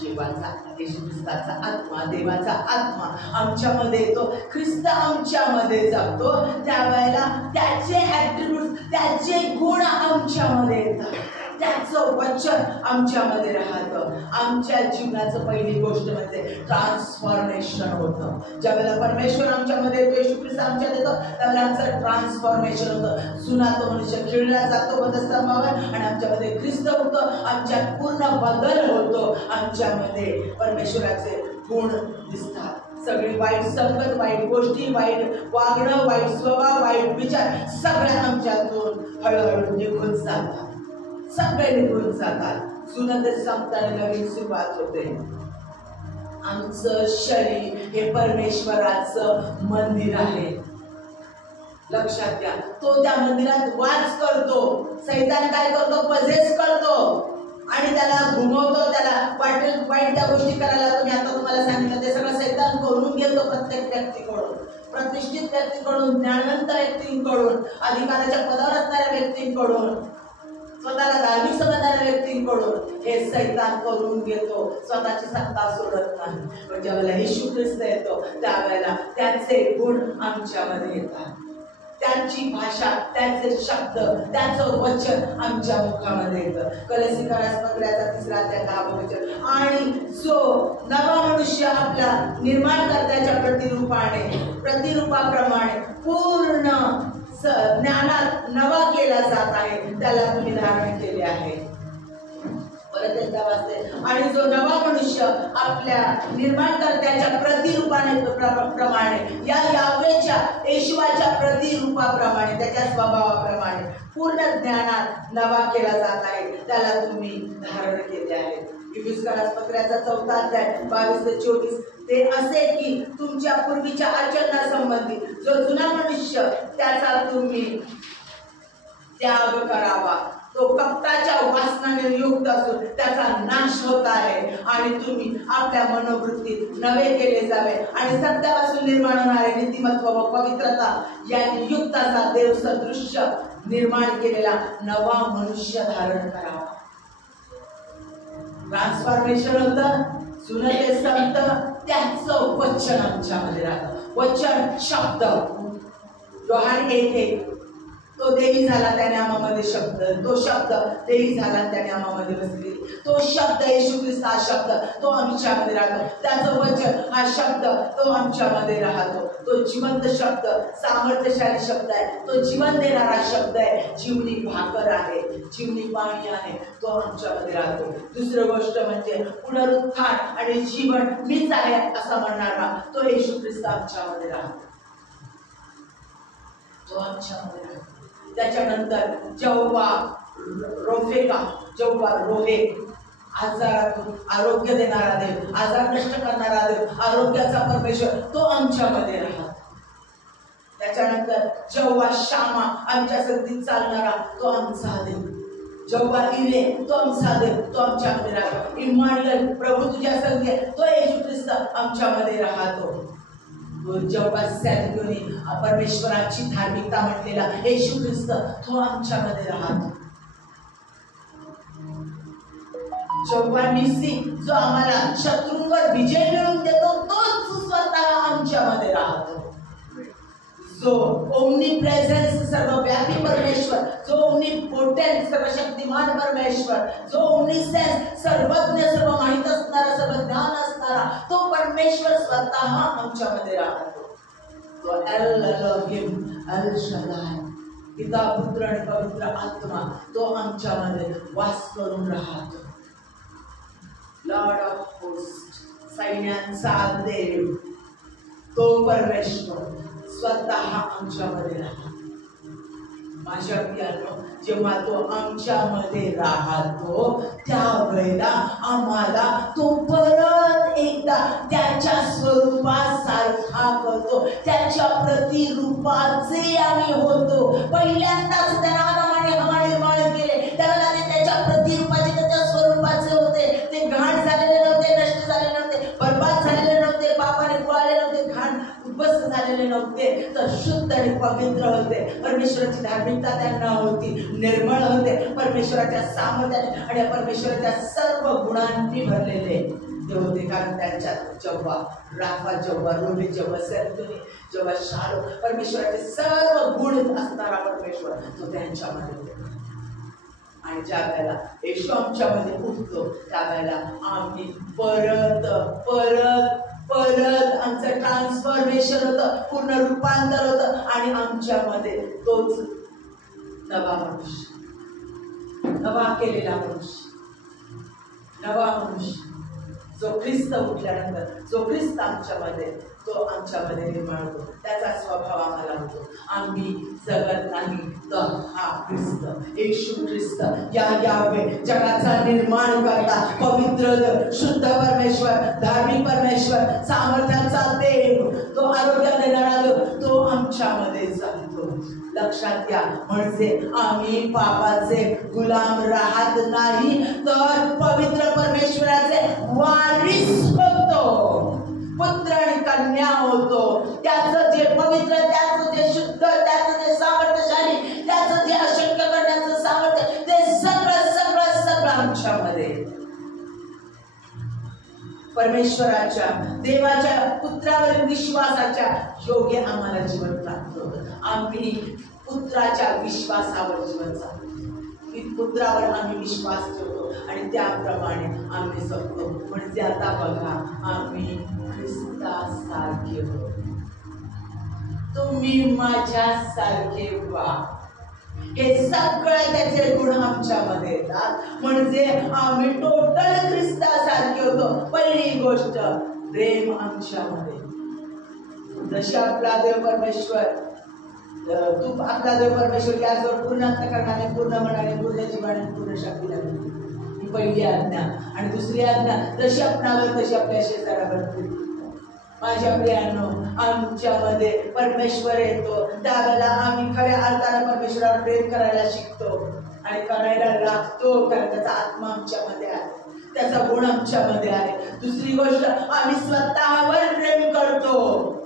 जीवाचा येशू ख्रिस्ताचा आत्मा, देवाचा आत्मा आमच्यामध्ये येतो. ख्रिस्त आमच्यामध्ये जगतो. त्यावेळेला त्याचे ऍट्रिब्यूट, त्याचे गुण आमच्यामध्ये येतात. त्याचं वचन आमच्यामध्ये राहतं. आमच्या जीवनाचं पहिली गोष्ट म्हणजे ट्रान्सफॉर्मेशन होतं. ज्यावेळेला परमेश्वर आमच्यामध्ये येतो, येशू ख्रिस्त आमच्यात येतो, त्यावेळेला आमचं ट्रान्सफॉर्मेशन होतं. जुना तो मनुष्य खिळला जातो वधस्तंभावर आणि आमच्यामध्ये ख्रिस्त होतो. आमच्यात पूर्ण बदल होतो. आमच्यामध्ये परमेश्वराचे गुण दिसतात. सगळी वाईट संगत, वाईट गोष्टी, वाईट वागणं, वाईट स्वभाव, वाईट विचार सगळ्या आमच्यातून हळूहळू निघून जातात. सगळे निघून जातात. जुनं ते संपताना नवीन सुरुवात होते. आमचं शरीर हे परमेश्वराचं मंदिर आहे. लक्षात घ्या. तो त्या मंदिरात वास करतो. सैतान काय करतो? पजेस करतो आणि त्याला घुमवतो. त्याला वाईट त्या गोष्टी करायला. आता तुम्हाला सांगितलं ते सगळं सैतान करून घेतो. प्रत्येक व्यक्तीकडून, प्रतिष्ठित व्यक्तीकडून, ज्ञानवंत व्यक्तींकडून, अधिकाराच्या पदावर असणाऱ्या व्यक्तींकडून, स्वतःला धार्मिक समजणाऱ्या व्यक्तींकडून हे सैतान करून घेतो. स्वतःची सत्ता सोडत नाही. पण ज्यावेळेला येशू ख्रिस्त येतो त्यावेळेला त्याचे गुण आमच्यामध्ये येतात. त्यांची भाषा, त्यांचे शब्द, त्याचं वचन आमच्या मुखामध्ये येतं. कलसीकरास पत्राचा 3 अध्याय 10 वचन. आणि जो नवा मनुष्य आपल्या निर्माणकर्त्याच्या प्रतिरूपाप्रमाणे पूर्ण ज्ञानात नवा केला जात आहे, त्याला तुम्ही धारण केले आहे. परत एकदा वाचते. आणि जो नवा मनुष्य आपल्या निर्माणकर्त्याच्या प्रतिरूपाप्रमाणे, या यावेच्या येशूच्या प्रतिरूपाप्रमाणे, त्याच्या स्वभावाप्रमाणे पूर्ण ज्ञानात नवा केला जात आहे, त्याला तुम्ही धारण केले आहे. इफिसकारास पत्राचा 4 अध्याय 22 ते 24. ते असे की तुमच्या पूर्वीच्या आचरणासंबंधी जो जुना मनुष्य त्याचा तुम्ही त्याग करावा. तो कपटाच्या वासनाने युक्त असून त्याचा नाश होत आहे आणि तुम्ही आपल्या मनोवृत्तीत नवे केले जावे आणि सत्यापासून निर्माण होणारे नीतिमत्व व पवित्रता यांनी युक्त असा देवसदृश्य निर्माण केलेला नवा मनुष्य धारण करावा. ट्रान्सफॉर्मेशन होतं. जुनं ते संपतं. त्याचं वचन आमच्यामध्ये राहतं. वचन शब्द. योहान 1:1. तो देही झाला त्याने आम्हामध्ये शब्द. तो शब्द देही झाला त्याने आम्हामध्ये बसली. तो शब्द येशू ख्रिस्त हा शब्द तो आमच्यामध्ये राहतो. त्याचं वचन हा शब्द तो आमच्यामध्ये राहतो. तो जिवंत शब्द, सामर्थ्यशाली शब्द आहे. तो जीवन देणारा शब्द आहे. जीवनी भाकर आहे, जीवनी पाणी आहे, तो आमच्यामध्ये राहतो. दुसरी गोष्ट म्हणजे पुनरुत्थान आणि जीवन मीच आहे असं म्हणणारा तो येशू ख्रिस्त आमच्यामध्ये राहतो. तो आमच्यामध्ये राहतो. त्याच्यानंतर जेव्हा रोहे आजारातून आरोग्य देणारा देव, आजार नष्ट करणारा देव, आरोग्याचा परमेश्वर तो आमच्यामध्ये राहतो. त्याच्यानंतर जेव्हा शामा आमच्या संगतीत चालणारा तो आमचा देव, जेव्हा इरे तो आमचा देव, तो आमच्यामध्ये राहतो. इम्मानुएल प्रभू तुझ्या संगी तो येशू ख्रिस्त आमच्यामध्ये राहतो. जेव्हा परमेश्वराची धार्मिकता म्हटलेला येशू ख्रिस्त तो आमच्यामध्ये राहतो. जेव्हा निसी जो आम्हाला शत्रूंवर विजय मिळवून देतो तोच स्वतः आमच्यामध्ये राहतो. जो ओमनी प्रेझेन्स सर्वव्यापी परमेश्वर, जो ओमनी पोटेंट सर्वशक्तिमान परमेश्वर, जो ओमनी सेन्स सर्वज्ञ, सर्व माहित असणारा, सर्व ज्ञान असणारा असणारा तो परमेश्वर स्वतः आमच्यामध्ये राहतो. तो एल एलोहिम एल शदाय, पिता पुत्र आणि पवित्र आत्मा तो आमच्यामध्ये वास करून राहतो. लॉर्ड ऑफ होस्ट, सैन्यांचा देव तो परमेश्वर स्वतः आमच्यामध्ये राहतो. माझ्या प्रियानो, जेव्हा तो आमच्यामध्ये राहतो त्यावेळेला आम्हाला तो परत एकदा त्याच्या स्वरूपासारखा करतो, त्याच्या प्रतिरूपाचे आम्ही होतो. पहिल्यांदाच त्याला आदामाने निर्माण केले त्यावेळेला ते त्याच्या प्रतिरूपाचे, त्याच्या स्वरूपाचे होते. ते घाण झालेले नव्हते, नष्ट झालेले नव्हते, बर्बाद झालेले नव्हते, पापाने कुळाले नव्हते, घाण उद्ध्वस्त झालेले नव्हते, तर शुद्ध आणि पवित्र होते. परमेश्वराची धार्मिकता त्यांना होती, निर्मळ होते, परमेश्वराच्या सामर्थ्याने आणि परमेश्वराच्या सर्व गुणांनी भरलेले ते होते. कारण त्यांच्यात जेव्हा राफा, जेव्हा रोबी, जेव्हा सेल्फनी, जेव्हा शालो, परमेश्वराचे सर्व गुण असणारा परमेश्वर तो त्यांच्यामध्ये होता. आणि ज्या वेळेला येशू आमच्यामध्ये उठतो त्यावेळेला आम्ही परत परत परत आमचं ट्रान्सफॉर्मेशन होतं, पूर्ण रूपांतर होतं आणि आमच्यामध्ये तोच नवा मनुष्य, नवा केलेला मनुष्य, नवा मनुष्य जो ख्रिस्त उठल्यानंतर, जो ख्रिस्त आमच्यामध्ये, तो आमच्यामध्ये निर्माण होतो, त्याचा स्वभाव आम्हाला होतो. आम्ही जगत नाही तर हा ख्रिस्त, येशू ख्रिस्त, यावे जगाचा निर्माण करता पवित्र शुद्ध परमेश्वर, धार्मिक परमेश्वर, सामर्थ्याचा देव, तो आरोग्य देणारा देव, तो आमच्यामध्ये जातो. लक्षात घ्या, म्हणजे आम्ही पापाचे गुलाम राहत नाही तर पवित्र परमेश्वराचे वारिस होतो, पुत्र आणि कन्या होतो. त्याचं जे पवित्र, त्याचं जे शुद्ध, त्याचं जे सामर्थ्यशाली, त्याचं जे अशक्य करण्याचं सामर्थ्य, ते सगळं सगळं सगळं आमच्यामध्ये परमेश्वराच्या, देवाच्या पुत्रावरील विश्वासाच्या योग्य आम्हाला जीवन प्राप्त होतं. आम्ही पुत्राच्या विश्वासावर जीवन जगतो, पुत्रावर आम्ही विश्वास ठेवतो आणि त्याप्रमाणे आम्ही जगतो. म्हणजे आता बघा, आम्ही ख्रिस्तासारखे होतो. तुम्ही माझ्यासारखे व्हा, हे सगळं त्याचे गुण आमच्यामध्ये येतात. म्हणजे आम्ही टोटल ख्रिस्तासारखे होतो. पहिली गोष्ट, प्रेम आमच्यामध्ये. जशी आपला देव परमेश्वर, तू आपला देव परमेश्वर याचवर पूर्ण अंतःकरणाने, पूर्ण मनाने, पूर्ण जीवाने, पूर्ण शक्तीने, ही पहिली आज्ञा. आणि दुसरी आज्ञा, जशी आपणावर तशी आपल्या शेजाऱ्यावर. माझ्या प्रियांनो, आमच्यामध्ये परमेश्वर येतो त्यावेळेला आम्ही खऱ्या अर्थाने परमेश्वरावर प्रेम करायला शिकतो आणि करायला लागतो, कारण त्याचा आत्मा आमच्यामध्ये आहे, त्याचा गुण आमच्यामध्ये आहे. दुसरी गोष्ट, आम्ही स्वतःवर प्रेम करतो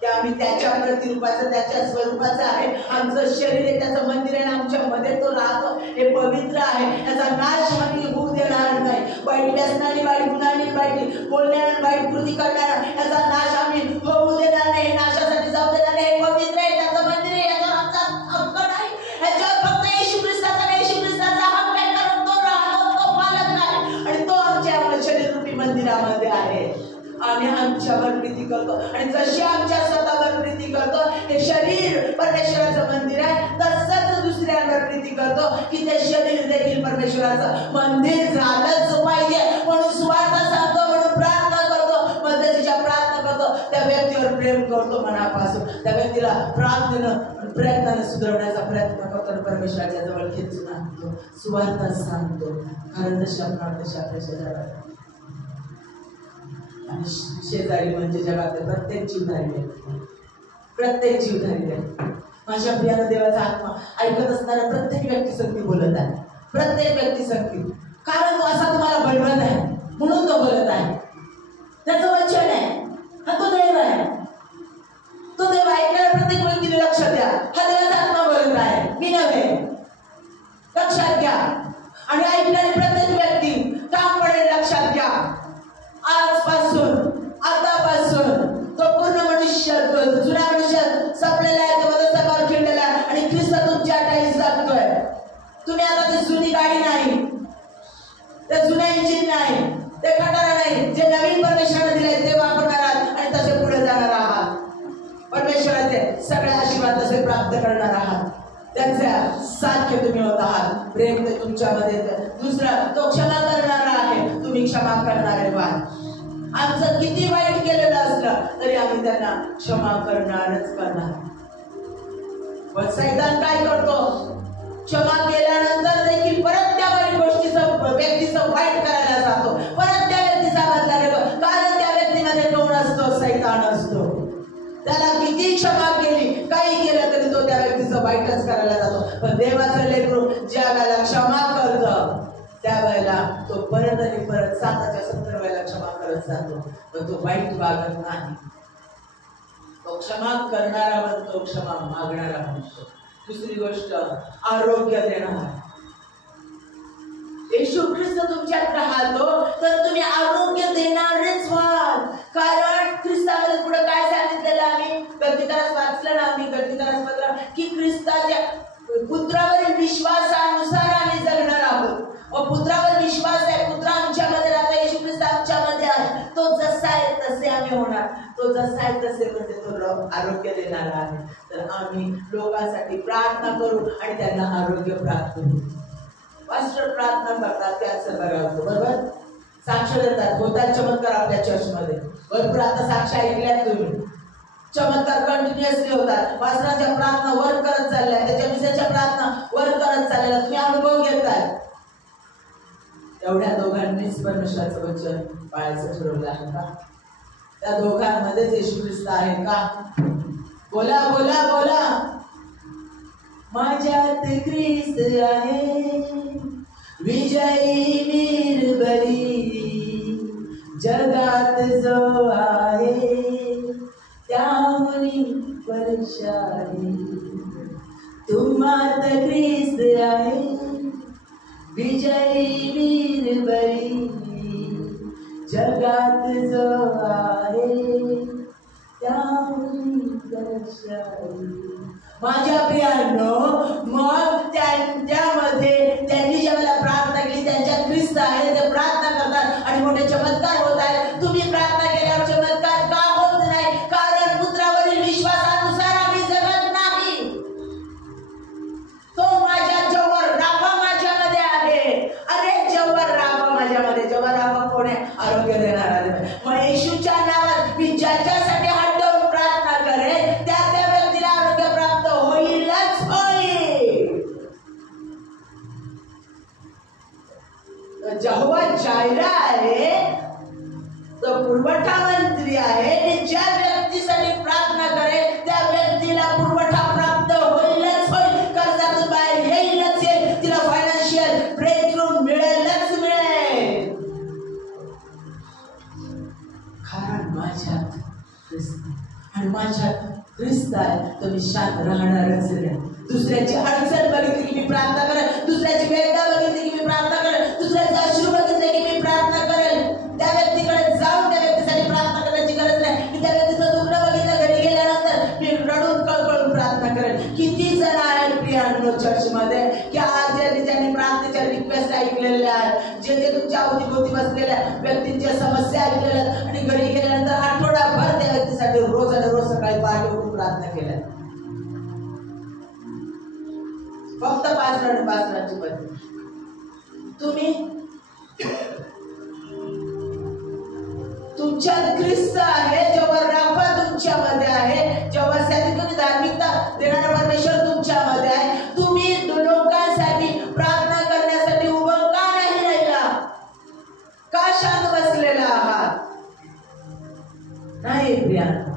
की आम्ही त्याच्या प्रतिरूपाचं, त्याच्या स्वरूपाचं आहे. आमचं शरीर आहे, त्याचं मंदिर आहे, आमच्यामध्ये तो राहतो, हे पवित्र आहे, याचा नाश आम्ही होऊ देणार नाही. वाईट व्यसनाने, वाईट गुणांनी, वाईट बोलण्याने, वाईट कृती करणारा, याचा नाश आम्ही होऊ देणार नाही, नाशासाठी जाऊ देणार नाही. हे पवित्र आहे, त्याचं मंदिर आहे, याच्यावर आमचा हक्क नाही, याच्यावर फक्त येशू ख्रिस्ताचा हक्क आहे, कारण तो राहतो, तो मालक नाही आणि तो आमच्या शरीररूपी मंदिरामध्ये आहे. आम्ही आमच्यावर प्रीती करतो आणि जशी आमच्या स्वतःवर प्रीती करतो, हे शरीर परमेश्वराचं मंदिर आहे, तसंच दुसऱ्यांवर प्रीती करतो की ते शरीर देखील परमेश्वराचं मंदिर झालंच पाहिजे. म्हणून सुवार्ता सांगतो, म्हणून प्रार्थना करतो, मदतीच्या प्रार्थना करतो, त्या व्यक्तीवर प्रेम करतो मनापासून, त्या व्यक्तीला प्रयत्नाने सुधारण्याचा प्रयत्न करतो, परमेश्वराच्या जवळ खेचून आणतो, सुवार्ता सांगतो. कारण तशी आपण तशी आपल्या शेजाऱ्याला, आणि शेजारी म्हणजे जगातले प्रत्येक जीवधारी व्यक्ती, प्रत्येक जीवधारी व्यक्ती. माझ्या प्रियानं देवाचा आत्मा ऐकत असणाऱ्या प्रत्येक व्यक्ती संगती बोलत आहे, प्रत्येक व्यक्ती संगती. कारण तो असा तुम्हाला बळवत आहे म्हणून तो बोलत आहे, त्याचं वचन आहे, हा तो देव आहे. तो देव ऐकणाऱ्या प्रत्येक व्यक्तीने लक्ष द्या, हा देवाचा आत्मा बोलत आहे, मी नव्हे. लक्षात घ्या. आणि ऐकणारी प्रत्येक व्यक्ती काम पडेल, लक्षात घ्या. आजपासून, आतापासून तो पूर्ण मनुष्य, जुना मनुष्य संपलेला आहे, तो मदतावर खेळलेला आहे आणि ख्रिस्त तुमच्या टाईस जगतोय. तुम्ही आता ती जुनी गाडी नाही, त्या जुन्या इंजिन नाही, ते खटारा नाही. जे नवीन परमेश्वराने दिले ते वापरणार आहात आणि तसे पुढे जाणार आहात. परमेश्वराचे सगळे आशीर्वाद तसे प्राप्त करणार आहात. त्यांच्या सारखे तुम्ही होत आहात. प्रेम ते तुमच्यामध्ये. दुसरा, तो क्षमा करणारा आहे. तुम्ही क्षमा करणारे व्हा. आमचं किती वाईट केलेलं असलं तरी आम्ही त्यांना क्षमा करणारच करणार. पण सैतान काय करतो? क्षमा केल्यानंतर देखील परत त्या वाईट गोष्टीचं व्यक्तीचं वाईट करायला जातो. परत त्या व्यक्तीचा बदला घेतो. कारण त्या व्यक्तीमध्ये कोण असतो? सैतान असतो. त्याला किती क्षमा केली, काही केलं तरी तो त्या व्यक्तीचं वाईटच करायला जातो. पण देवाचं लेकरू ज्या वेळेला क्षमा करतं त्यावेळेला तो परत आणि परत 7 वेळेला क्षमा करत जातो. पण तो वाईट वागत नाही. तो क्षमा करणारा बनतो, क्षमा मागणारा बनतो. दुसरी गोष्ट, आरोग्य देणारा. येशू ख्रिस्त तुमच्यात राहतो तर तुम्ही आरोग्य देणारेच व्हाल. कारण ख्रिस्तामध्ये पुढे काय सांगितलेलं आम्ही गलतीदारास वाचलं ना, आम्ही गलतीदारास पत्र की ख्रिस्ताच्या पुत्रावरील विश्वासानुसार आम्ही जगणार आहोत. व पुत्रावर विश्वास आहे. पुत्र आमच्यामध्ये राहतो. येशू ख्रिस्त आमच्यामध्ये आहे. तो जसा आहे तसे आम्ही होणार. तो जसा आहे तसे म्हणजे तो आरोग्य देणारा आहे. तर आम्ही लोकांसाठी प्रार्थना करू आणि त्यांना आरोग्य प्राप्त होईल. पास्टर प्रार्थना करतात, कॅन्सर बरा होतो, बरोबर, साक्ष देतात, होतात चमत्कार आपल्या चर्चमध्ये. भरपूर आता साक्ष ऐकल्यात तुम्ही. चमत्कार कंटिन्युअसली होतात. पास्टरांच्या प्रार्थना वर्क करत चालल्या, त्याच्या मिसेसच्या प्रार्थना वर्क करत चाललेल्या तुम्ही अनुभव घेताय. एवढ्या दोघांनीच परमेश्वराचं वचन पाळायचं ठरवलं आहे का? त्या दोघांमध्येच येशू ख्रिस्त आहे का? बोला बोला बोला. माझ्यात ख्रिस्त आहे, विजयी वीर बली, जगात जो आहे त्याहुनी परशाही. तुम्हात ख्रिस्त आहे, विजयी वीर बली, जगात जो आहे त्याहुनी परशाही. माझ्या प्रियांनो, मग त्यांच्यामध्ये त्यांनी ज्यावेळेला प्रार्थना केली त्यांच्यात ख्रिस्त आहे, ते प्रार्थना करतात आणि मोठे चमत्कार होत आहेत. तुम्ही प्रार्थना केल्यावर चमत्कार का होत नाही? कारण पुत्रावरील विश्वासानुसार आम्ही जगत नाही. तो माझ्या जवळ राहा माझ्यामध्ये आहे. अरे जवळ राहा माझ्यामध्ये. जवळ राहा कोण आहे? आरोग्य देणारा. मग येशूच्या नावात मी ज्याच्यासाठी हात ठेवून प्रार्थना करेन त्या व्यक्तीला आरोग्य प्राप्त होईलच होईल. यहोवा जायरा आहे, तो पुरवठा मंत्री आहे. ज्या व्यक्तीसाठी प्रार्थना करेल त्या व्यक्तीला पुरवठा प्राप्त होईलच होईल. कर्जातून बाहेर येईलच येईल. तिला फायनान्शियल ब्रेक थ्रू मिळेलच मिळेल. कारण माझ्यात ख्रिस्त आणि माझ्यात ख्रिस्त आहे तर मी शांत राहणारच नाही. दुसऱ्याची अडचण बघितली की मी प्रार्थना करेल. दुसऱ्याची वेदना बघितली की मी प्रार्थना करेल. दुसऱ्याचे अश्रू बघितले की मी प्रार्थना करेल. त्या व्यक्तीकडे जाऊन त्या व्यक्तीसाठी प्रार्थना करण्याची गरज नाही. मी त्या व्यक्तीचं दुःख बघितलं घरी गेल्यानंतर मी रडून कळकळून प्रार्थना करेल. किती जण आहेत प्रियांनो चर्चमध्ये की आज ज्यांनी प्रार्थनेच्या रिक्वेस्ट ऐकलेल्या आहेत, जे तुमच्या अवतीभोवती बसलेल्या व्यक्तींच्या समस्या ऐकलेल्या आहेत आणि घरी गेल्यानंतर आठवडाभर त्या व्यक्तीसाठी रोज आणि रोज सकाळी पहाटे उठून प्रार्थना केल्या. फक्त 5 मिनिटांची पद्धत. तुम्ही तुमच्यात ख्रिस्त आहे, जेव्हा राफा तुमच्यामध्ये आहे, जेव्हा तुम्ही धार्मिकता देणारा परमेश्वर तुमच्यामध्ये आहे, तुम्ही लोकांसाठी प्रार्थना करण्यासाठी उभं का नाही राहिला? का शांत बसलेला आहात? नाही प्रियांनो,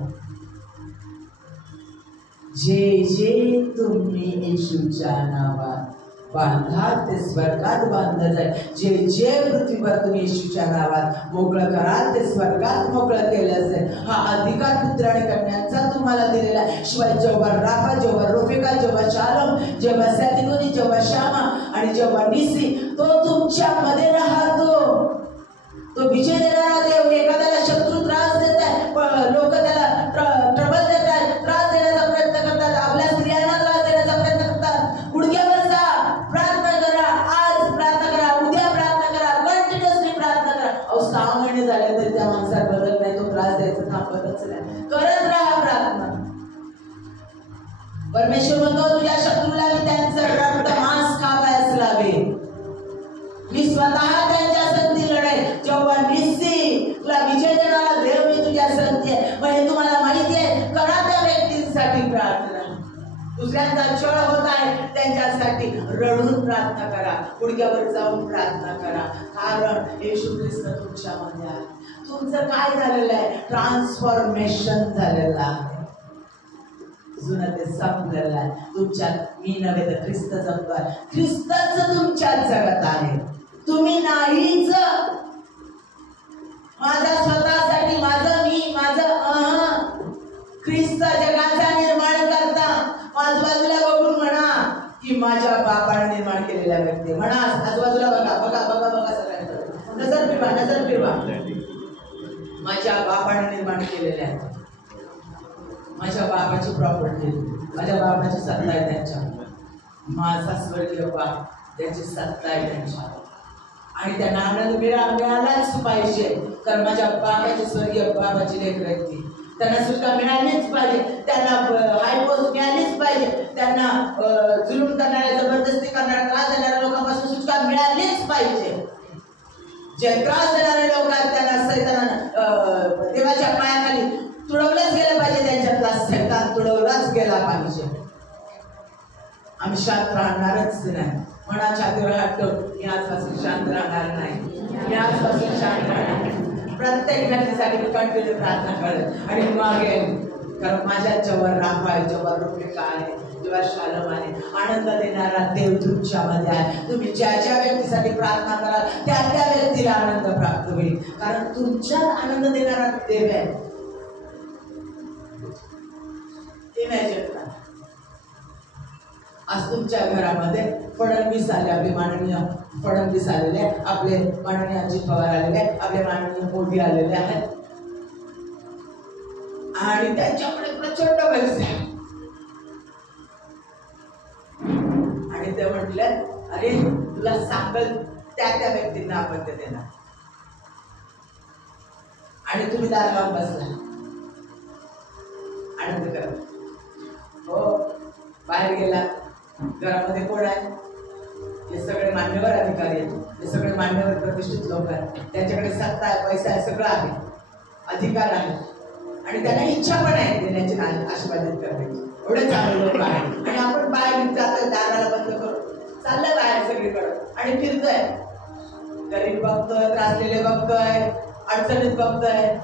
जे जे तुम्ही येशूच्या नावात बांधा ते स्वर्गात बांधलं जाईल. जे जे पृथ्वीवर तुम्ही येशूच्या नावात मोकळं कराल ते स्वर्गात मोकळं केलं जाईल. हा अधिकार पुत्र आणि कन्यांचा तुम्हाला दिलेला आहे. शिवाय जेव्हा राफा, जेव्हा रोफेका, जेव्हा शालोम, जेव्हा सॅतिगोनी, जेव्हा शामा आणि जेव्हा निसी, तो तुमच्यामध्ये राहतो. तो विजय देणारा देव. एखाद्याला शत्रू त्रास देत आहे, लोक त्याला ट्रबल देत आहेत, त्रास देण्याचा प्रयत्न करतात, आपल्या स्त्रियांना त्रास देण्याचा प्रयत्न करतात. गुडघ्यावर जा, प्रार्थना करा, आज प्रार्थना करा, उद्या प्रार्थना करा, कंटिन्युअसली प्रार्थना करा. परमेश्वर म्हणतो तुझ्या शत्रूला मी त्यांचं रक्त मांस खावयास लावेन, मी स्वतः त्यांच्या संगती लढेन. जेव्हा निश्चित तुला विजय देणारा देव मी तुझ्या संगती आहे. म्हणजे तुम्हाला माहिती आहे, करा त्या व्यक्तींसाठी प्रार्थना. दुसऱ्यांचा छळ होत आहे त्यांच्यासाठी रडून प्रार्थना करा, गुडघ्यावर जाऊन प्रार्थना करा, कारण येशू ख्रिस्त तुमच्यामध्ये आहे. तुमचं काय झालेलं आहे? ट्रान्सफॉर्मेशन झालेलं आहे. जुनं ते संपलेलं आहे. तुमच्यात मी नव्हे तर ख्रिस्त जगतोय. ख्रिस्तच तुमच्यात जगत आहे, तुम्ही नाहीच. माझा स्वतःसाठी, माझं मी, माझं ख्रिस्त जगाचा निर्माण करता. आजूबाजूला बघून म्हणा की माझ्या बापाने निर्माण केलेल्या व्यक्ती. म्हणा आजूबाजूला बघा बघा बघा बघा, सगळ्यांकडे नजर फिरवा, नजर फिरवा. माझ्या बापाने निर्माण केलेल्या आहेत, माझ्या बाबाची प्रॉपर्टी, माझ्या बाबाची सत्ता आहे त्यांच्या, माझा स्वर्गीय बाप त्याची सत्ता आहे त्यांच्या. आणि त्यांना आनंद मिळालाच पाहिजे, कारण माझ्या बाबाची स्वर्गीय बाबाची लेकरं आहेत ती. त्यांना सुटका मिळालीच पाहिजे, त्यांना हायपोस्ट मिळालीच पाहिजे, त्यांना जुलूम करणाऱ्या, जबरदस्ती करणाऱ्या, त्रास देणाऱ्या लोकांपासून सुटका मिळालीच पाहिजे. जे त्रास देणारे लोक आहेत त्यांना सैतानानं देवाच्या पायाखाली तुडवलंच गेलं पाहिजे, त्यांच्यातला सैतान तुडवलाच गेला पाहिजे. आम्ही शांत राहणारच नाही. म्हणा छातीवर हात ठेवून, मी आजपासून शांत राहणार नाही, मी आजपासून शांत राहणार नाही. प्रत्येक व्यक्तीसाठी मी कंटिन्यू प्रार्थना करेन आणि मागे, कारण माझ्याच्यावर राखा आहे, जेव्हा रुपये आहे, जेव्हा शालम आहे, आनंद देणारा देव तुमच्यामध्ये आहे. तुम्ही ज्या ज्या व्यक्तीसाठी प्रार्थना कराल त्या त्या व्यक्तीला आनंद प्राप्त होईल, कारण तुमच्यात आनंद देणारा देव आहे. इमॅजिन करा, आज तुमच्या घरामध्ये फडणवीस आले, आपले माननीय फडणवीस आलेले, आपले माननीय अजित पवार आलेले, आपले माननीय मोदी आलेले आहेत आणि त्यांच्याकडे प्रचंड पैसे आहे. आणि ते म्हटले, अरे तुला सांगल त्या त्या व्यक्तींना आपण ते देणार. आणि तुम्ही दार लावून बसला आनंद करा. हो, बाहेर गेला, घरामध्ये कोण आहे? हे सगळे मान्यवर अधिकारी आहेत, हे सगळे मान्यवर प्रतिष्ठित लोक आहेत, त्यांच्याकडे सत्ता आहे, पैसा आहे, सगळं आहे, अधिकार आहे आणि त्यांना इच्छा पण आहे देण्याची, आशीर्वादित करण्याची. एवढे चांगले लोक आहेत. आणि आपण बाहेर जातोय, दाराला बंद करून चाललंय बाहेर सगळीकडं आणि फिरतोय. गरीब बघतोय, त्रासलेले बघतोय, अडचणीत बघतोय.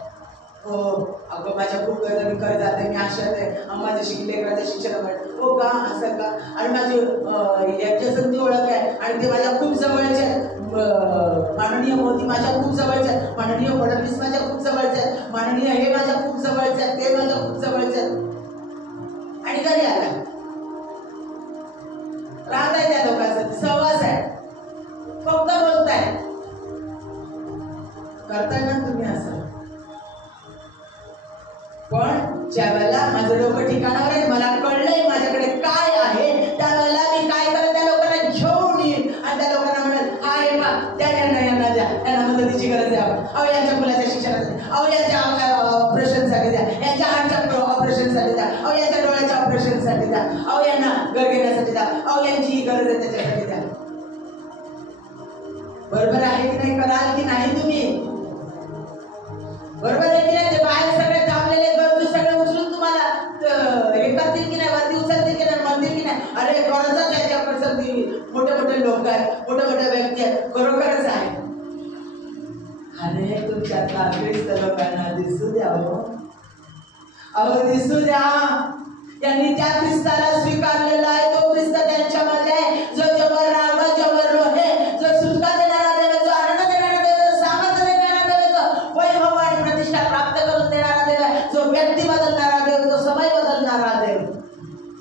हो, अगं माझ्या खूप गरज जाते, मी आशात आहे, माझ्या लेकराच्या शिक्षणामुळे. हो का, असं का? आणि माझी यांच्या संधी ओळख आहे आणि ते माझ्या खूप जवळचे आहेत. माननीय मोदी माझ्या खूप जवळचे आहेत, माननीय फडणवीस माझ्या खूप जवळचे आहेत, माननीय हे माझ्या खूप जवळचे आहेत, ते माझ्या खूप जवळचे आहेत. आणि घरी आला राहत आहे, त्या लोकांचा सहवास आहे, फक्त बोलताय. करताय ना तुम्ही असं? पण ज्या वेळेला माझं डोकं ठिकाणावर आहे, मला कळलंय माझ्याकडे काय आहे, त्यावेळेला मी काय करेन? त्या लोकांना घेऊन येईन आणि त्या लोकांना म्हणेल, हा हे पा त्या यांना द्या, त्यांना मदतीची गरज आहे, अहो यांच्या मुलाच्या शिक्षणासाठी, अहो यांच्या ऑपरेशनसाठी द्या, यांच्या हार्टच्या ऑपरेशनसाठी द्या, अहो यांच्या डोळ्याच्या ऑपरेशनसाठी द्या, अहो यांना घर घेण्यासाठी द्या, अहो यांची ही गरज आहे त्याच्यासाठी द्या. बरोबर आहे की नाही? कराल की नाही तुम्ही? बरोबर आहे की नाही? ते बाहेर सगळे थांबलेले गरजू सगळे उचलून तुम्हाला हे करतील की नाही? वरती उचलतील की नाही? म्हणतील की नाही, अरे कोणाचा त्याच्या प्रसंगी मोठे मोठे लोक आहेत, मोठ्या मोठ्या व्यक्ती आहेत, खरोखरच आहे. अरे तुमच्यातला ख्रिस्त लोकांना दिसू द्या, अहो दिसू द्या. त्यांनी त्या ख्रिस्ताला स्वीकारलेला आहे, तो ख्रिस्त त्यांच्यामध्ये आहे, जो जबर राहा, जबर रोहे, जो सुटका देणारा देव, जो आनंद देणारा देव, सामर्थ्य देणारा देव, जो वैभव आणि प्रतिष्ठा प्राप्त करून देणारा देव आहे, जो व्यक्ती बदलणारा देव, जो समय बदलणारा देव,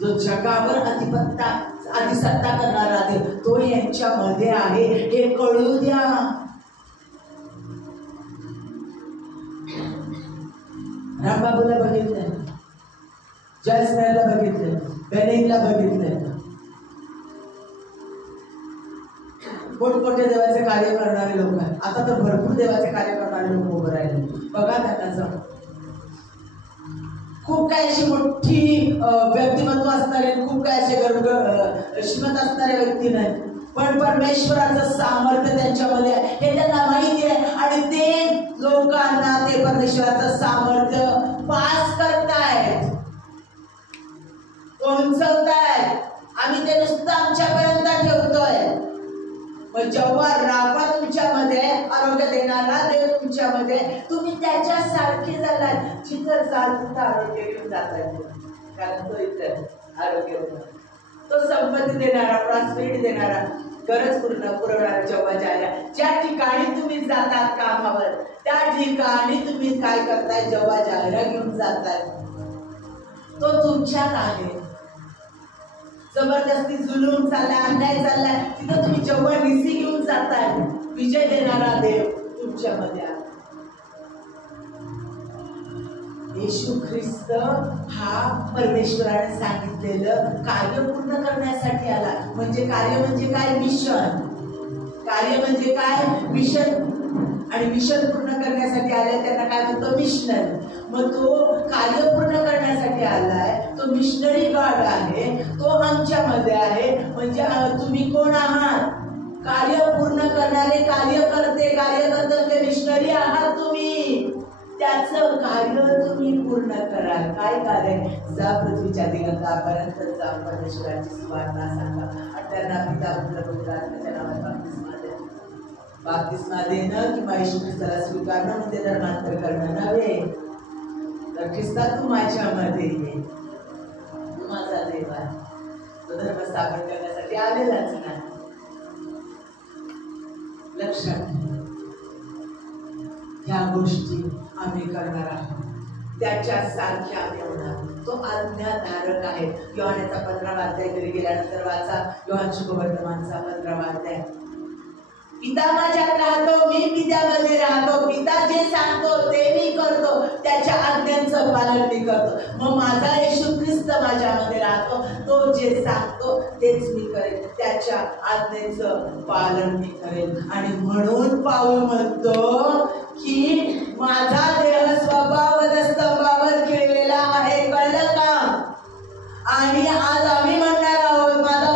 जो जगावर अधिसत्ता करणारा देव, तो यांच्यामध्ये आहे. हे कळू द्या. रामबाबूला बघितलंय, जयस्मेरला बघितलंय, बेनिंगला बघितलंय, मोठमोठे देवाचे कार्य करणारे लोक आहेत. आता तर भरपूर देवाचे कार्य करणारे लोक उभं राहिले. बघा त्यांना जाऊन. खूप काही अशी मोठी व्यक्तिमत्व असणारे, खूप काही असे श्रीमंत असणारे व्यक्ती नाही, पण परमेश्वराचं सामर्थ्य त्यांच्यामध्ये आहे हे त्यांना माहिती आहे. आणि ते लोकांना ते परमेश्वराचं सामर्थ्य पास करतायत, पोहोचवतायत. आम्ही ते नुसतं आमच्यापर्यंत ठेवतोय. मग जेव्हा राबा तुमच्यामध्ये, आरोग्य देणारा देव तुमच्यामध्ये, तुम्ही त्याच्यासारखे झालात. जिथं जाल तिथं आरोग्य घेऊन जाताय, कारण तो इथं आरोग्य देणार, तो संपत्ती देणारा, प्रॉस्पेरिटी देणारा, गरज पुरवणारा. जेव्हा ज्या ठिकाणी तुम्ही जातात कामावर, त्या ठिकाणी तुम्ही काय करताय, जेव्हा जायला घेऊन जाताय, तो तुमच्यात आहे. जबरदस्ती जुलूम चाललाय, अन्याय चाललाय, तिथं तुम्ही जेव्हा निसी घेऊन जाताय, विजय देणारा देव तुमच्यामध्ये आहे. येशू ख्रिस्त हा परमेश्वराने सांगितलेलं कार्य पूर्ण करण्यासाठी आला. म्हणजे कार्य म्हणजे काय, मिशन. कार्य म्हणजे काय, मिशन. आणि मिशन पूर्ण करण्यासाठी आलाय, त्यांना काय म्हणतो, मिशनरी. मग तो कार्य पूर्ण करण्यासाठी आलाय, तो मिशनरी गॉड आहे, तो आमच्यामध्ये आहे. म्हणजे तुम्ही कोण आहात, कार्य पूर्ण करणारे कार्यकर्ते. कार्यकर्ते मिशनरी आहात तुम्ही. त्याचं कार्य तुम्ही पूर्ण कराल. काय कार्य, जा पृथ्वीच्या दिगंतापर्यंत जा, परमेश्वराची सुवार्ता सांगा आणि त्यांना पिता पुत्र पवित्र आत्म्याच्या नावात बाप्तिस्मा द्या. बाप्तिस्मा देणं किंवा येशू ख्रिस्ताला स्वीकारणं म्हणजे धर्मांतर करणं नव्हे. तर ख्रिस्ता तू माझ्यामध्ये ये, तू माझा देव आहे. तो धर्म स्थापन करण्यासाठी आलेलाच नाही. लक्षात ह्या गोष्टी आम्ही करणार आहोत, त्याच्यासारख्या आम्ही होणार. तो आज्ञाधारक आहे. योहानाचा 15वा अध्याय घरी गेल्यानंतर वाचा, योहान शुभवर्तमानचा 15वा अध्याय. पिता माझ्यात राहतो, मी पित्यामध्ये राहतो. पिता जे सांगतो ते मी करतो, त्याच्या आज्ञांचं पालन मी करतो. मग माझा येशू ख्रिस्त माझ्यामध्ये राहतो, तो जे सांगतो तेच मी करेन, त्याच्या आज्ञेचं पालन मी करेन. आणि म्हणून पाऊल म्हणतो की माझा देह स्वभाव वधस्तंभावर खिळलेला आहे. कळलं का? आणि आज आम्ही म्हणणार आहोत, माझा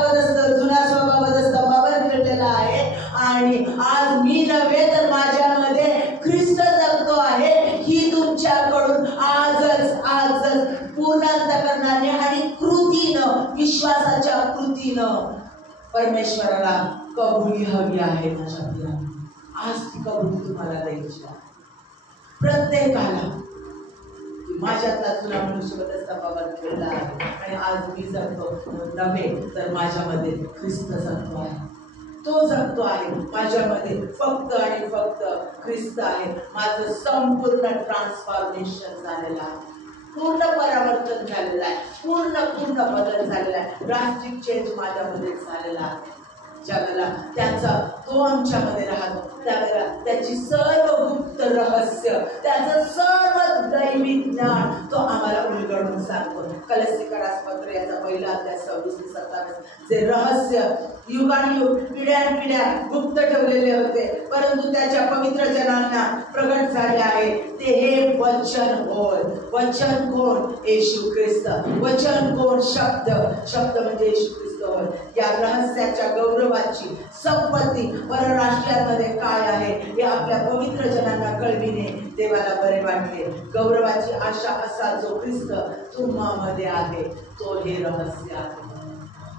जुना स्वभाव वधस्तंभावर खिळलेला आहे. आणि आज मी नव्हे तर माझ्यामध्ये ख्रिस्त जगतो आहे. ही तुमच्याकडून आजच पूर्णांत करणारे आणि कृतीनं, विश्वासाच्या कृतीनं परमेश्वराला कबुली हवी आहे. माझ्या प्रियाने, आज ती कबुली तुम्हाला द्यायची आहे. प्रत्येकाला माझ्यातला जुना मनुष्य वधस्तंभावर खेळला आहे आणि आज मी जगतो नव्हे तर माझ्यामध्ये ख्रिस्त जगतो आहे. तो जगतो आहे माझ्यामध्ये. फक्त आणि फक्त ख्रिस्त आहे. माझं संपूर्ण ट्रान्सफॉर्मेशन झालेलं आहे, पूर्ण परावर्तन झालेलं आहे, पूर्ण बदल झालेला आहे. ड्रास्टिक चेंज माझ्यामध्ये झालेला आहे. ज्यावेळेला त्याचा तो आमच्यामध्ये राहतो, त्यावेळेला त्याची सर्व गुप्त रहस्य, त्याचं सर्व दैवी ज्ञान तो आम्हाला उलगडून सांगतो. कलसीकरास पत्र याचा पहिला अध्याय 26-27. जे रहस्य युगानुयुग पिढ्यानपिढ्या गुप्त ठेवलेले होते, परंतु त्याच्या पवित्र जनांना प्रगट झाले आहे, ते हे वचन होय. वचन कोण? येशू ख्रिस्त. वचन कोण? शब्द म्हणजे येशू ख्रिस्त होय. या रहस्याच्या गौरवाची संपत्ती परराष्ट्रांमध्ये काय आहे हे आपल्या पवित्र जनांना कळविणे देवाला बरे वाटले. गौरवाची आशा असा जो ख्रिस्त तुम्हामध्ये आहे, तो हे रहस्य आहे.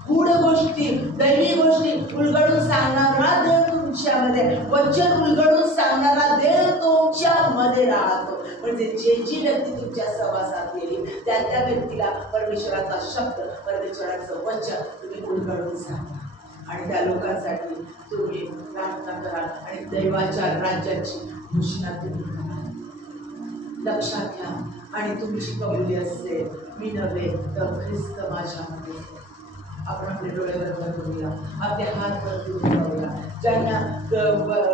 गूढ गोष्टी, दैवी गोष्टी उलगडून सांगणारा देव तुमच्यामध्ये, वचन उलगडून सांगणारा देव तुमच्यामध्ये राहतो. म्हणजे जी व्यक्ती तुमच्या सहवासात गेली त्या व्यक्तीला परमेश्वराचा शब्द, परमेश्वराचं वचन तुम्ही उलगडून सांगा आणि त्या लोकांसाठी तुम्ही प्रार्थना करा आणि दैवाच्या राज्याची घोषणा तुम्ही करा. लक्षात घ्या. आणि तुमची कबुली असते, मी नव्हे तर ख्रिस्त माझ्यामध्ये. आपण आपले डोळे बंद करूया, आपले हात वरती उठवूया. ज्यांना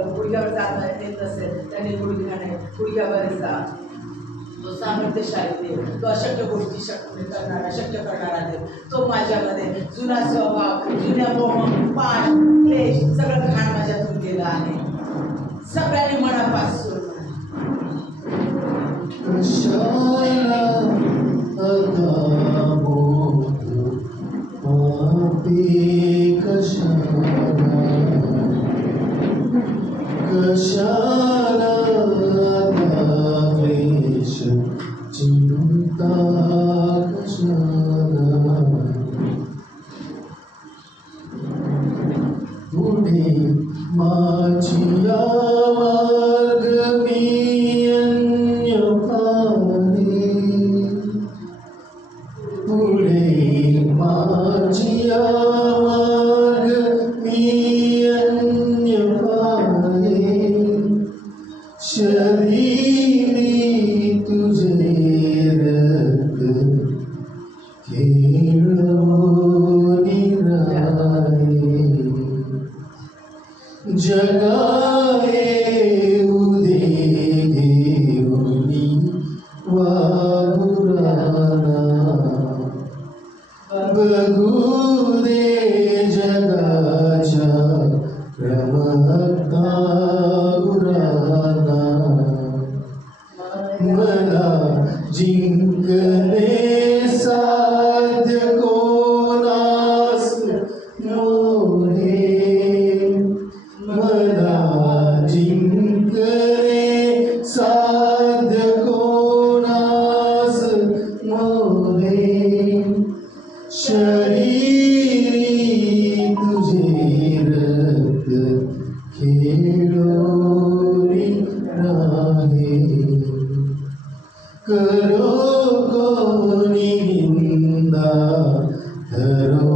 गुडघ्यावर जाता येत नसेल त्यांनी गुडघ्यावर जा. तो सामर्थ्यशाली देव, तो अशक्य गोष्टी शक्य करणारा देव, तो माझ्यामध्ये जुना स्वभाव, जुन्या मोह, पाठ, क्लेश सगळं घाण माझ्यातून गेलं आहे. सगळ्यांनी मनापासून कशाला क्लेश चिंता कशाला पुढे माझी मार्ग मी अन्य पाहे पुढे माझी मार्ग मी अन्य पाहे शरीरी तुझे रक्त खेळोनी राहे जगाए उदे घेऊनी वाहुराना बघू दे जगाच्या क्रमता गुराना मला जिंकणे साध्य कोणास मोहे मला जिंकणे साध्य कोणास मोहे शरीरी तुझे रक्त खेळोनी राहे करो कोणी निंदा धरो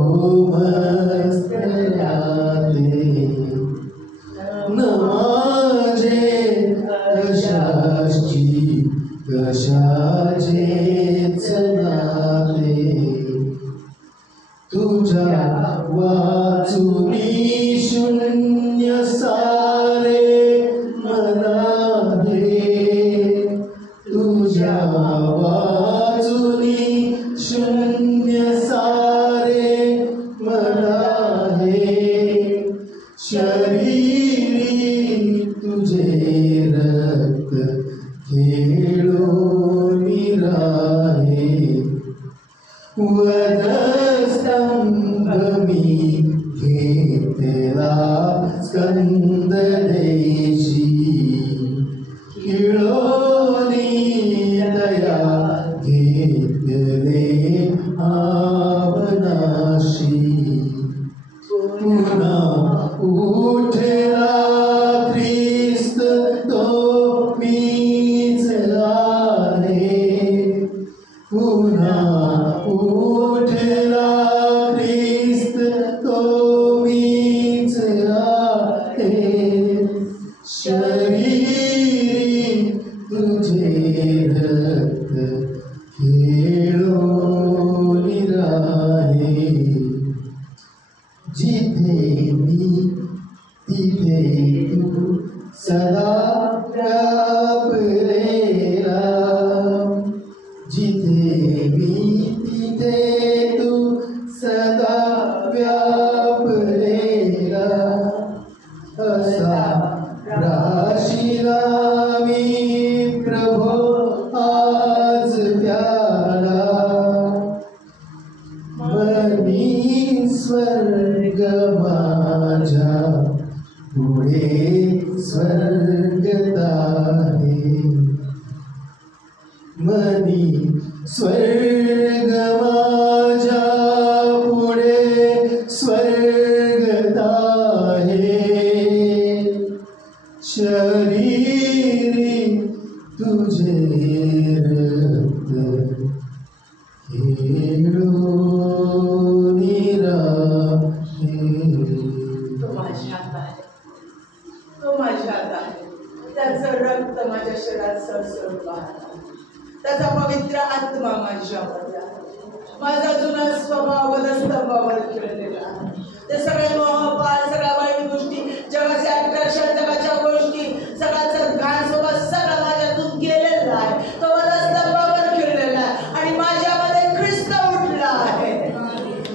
मस्तकाते न माझे कशाचेच नाते तुझ्या वाचुनी शून्य सारे मनाहे तुझ्या वाचुनी शून्य सारे मनाहे शरीरी तुझे रक्त खेळोनी राहे वदस्तंभ मी घेतला स्कंद देशी खिळोनी दया घेतले आवनाशी पुन्हा उठला ख्रिस्त तो मीच आहे पुन्हा उठला ख्रिस्त तो मीच आहे शरीरी तुझे रक्त खेळोनी राहे जिथे मी तिथे तू सदा व्यापलेला जिथे मी तिथे तू सदा व्यापलेला असा राशीला मी प्रभो आज त्याला मनी स्वर्ग माझ्या पुढे स्वर्गत आहे मनी स्वर्ग माझ्या पुढे स्वर्गत आहे शरीरी तुझे रक्त खेळोनी राहे तो माझ्या हातात आहे त्याचं रक्त माझ्या शरीरात सरसरून वाहत त्याचा पवित्र आत्मा माझ्यामध्ये आहे माझा जुना स्वभाव वधस्तंभावर खेळलेला आहे ते सगळे मोहपाल सगळ्या वाईट गोष्टी जगाचे आकर्षण जगाच्या गोष्टी सगळ्याचं घाण सोबत सगळं माझ्यातून गेलेला आहे तो वधस्तंभावर खेळलेला आहे आणि माझ्यामध्ये ख्रिस्त उठला आहे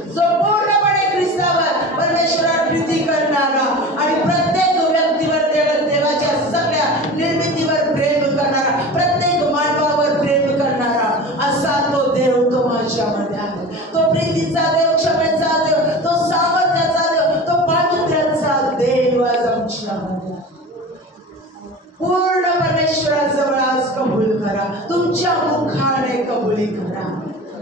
जो पूर्णपणे ख्रिस्तावर परमेश्वरात प्रीती करणारा आणि प्रत्येक व्यक्तीवर देवाच्या सगळ्या निर्मितीवर प्रेम करणारा प्रत्येक मानवावर प्रेम करणारा असा तो देव तो माझ्यामध्ये आहे तो प्रीतीचा देव क्षमेचा देव तो सामर्थ्याचा देव तो पावित्र्याचा देव आज आमच्यामध्ये पूर्ण परमेश्वराजवळ आज कबूल करा, तुमच्या मुखाने कबुली करा.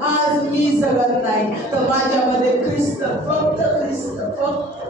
आज मी जगत नाही तर माझ्यामध्ये ख्रिस्त, फक्त ख्रिस्त, फक्त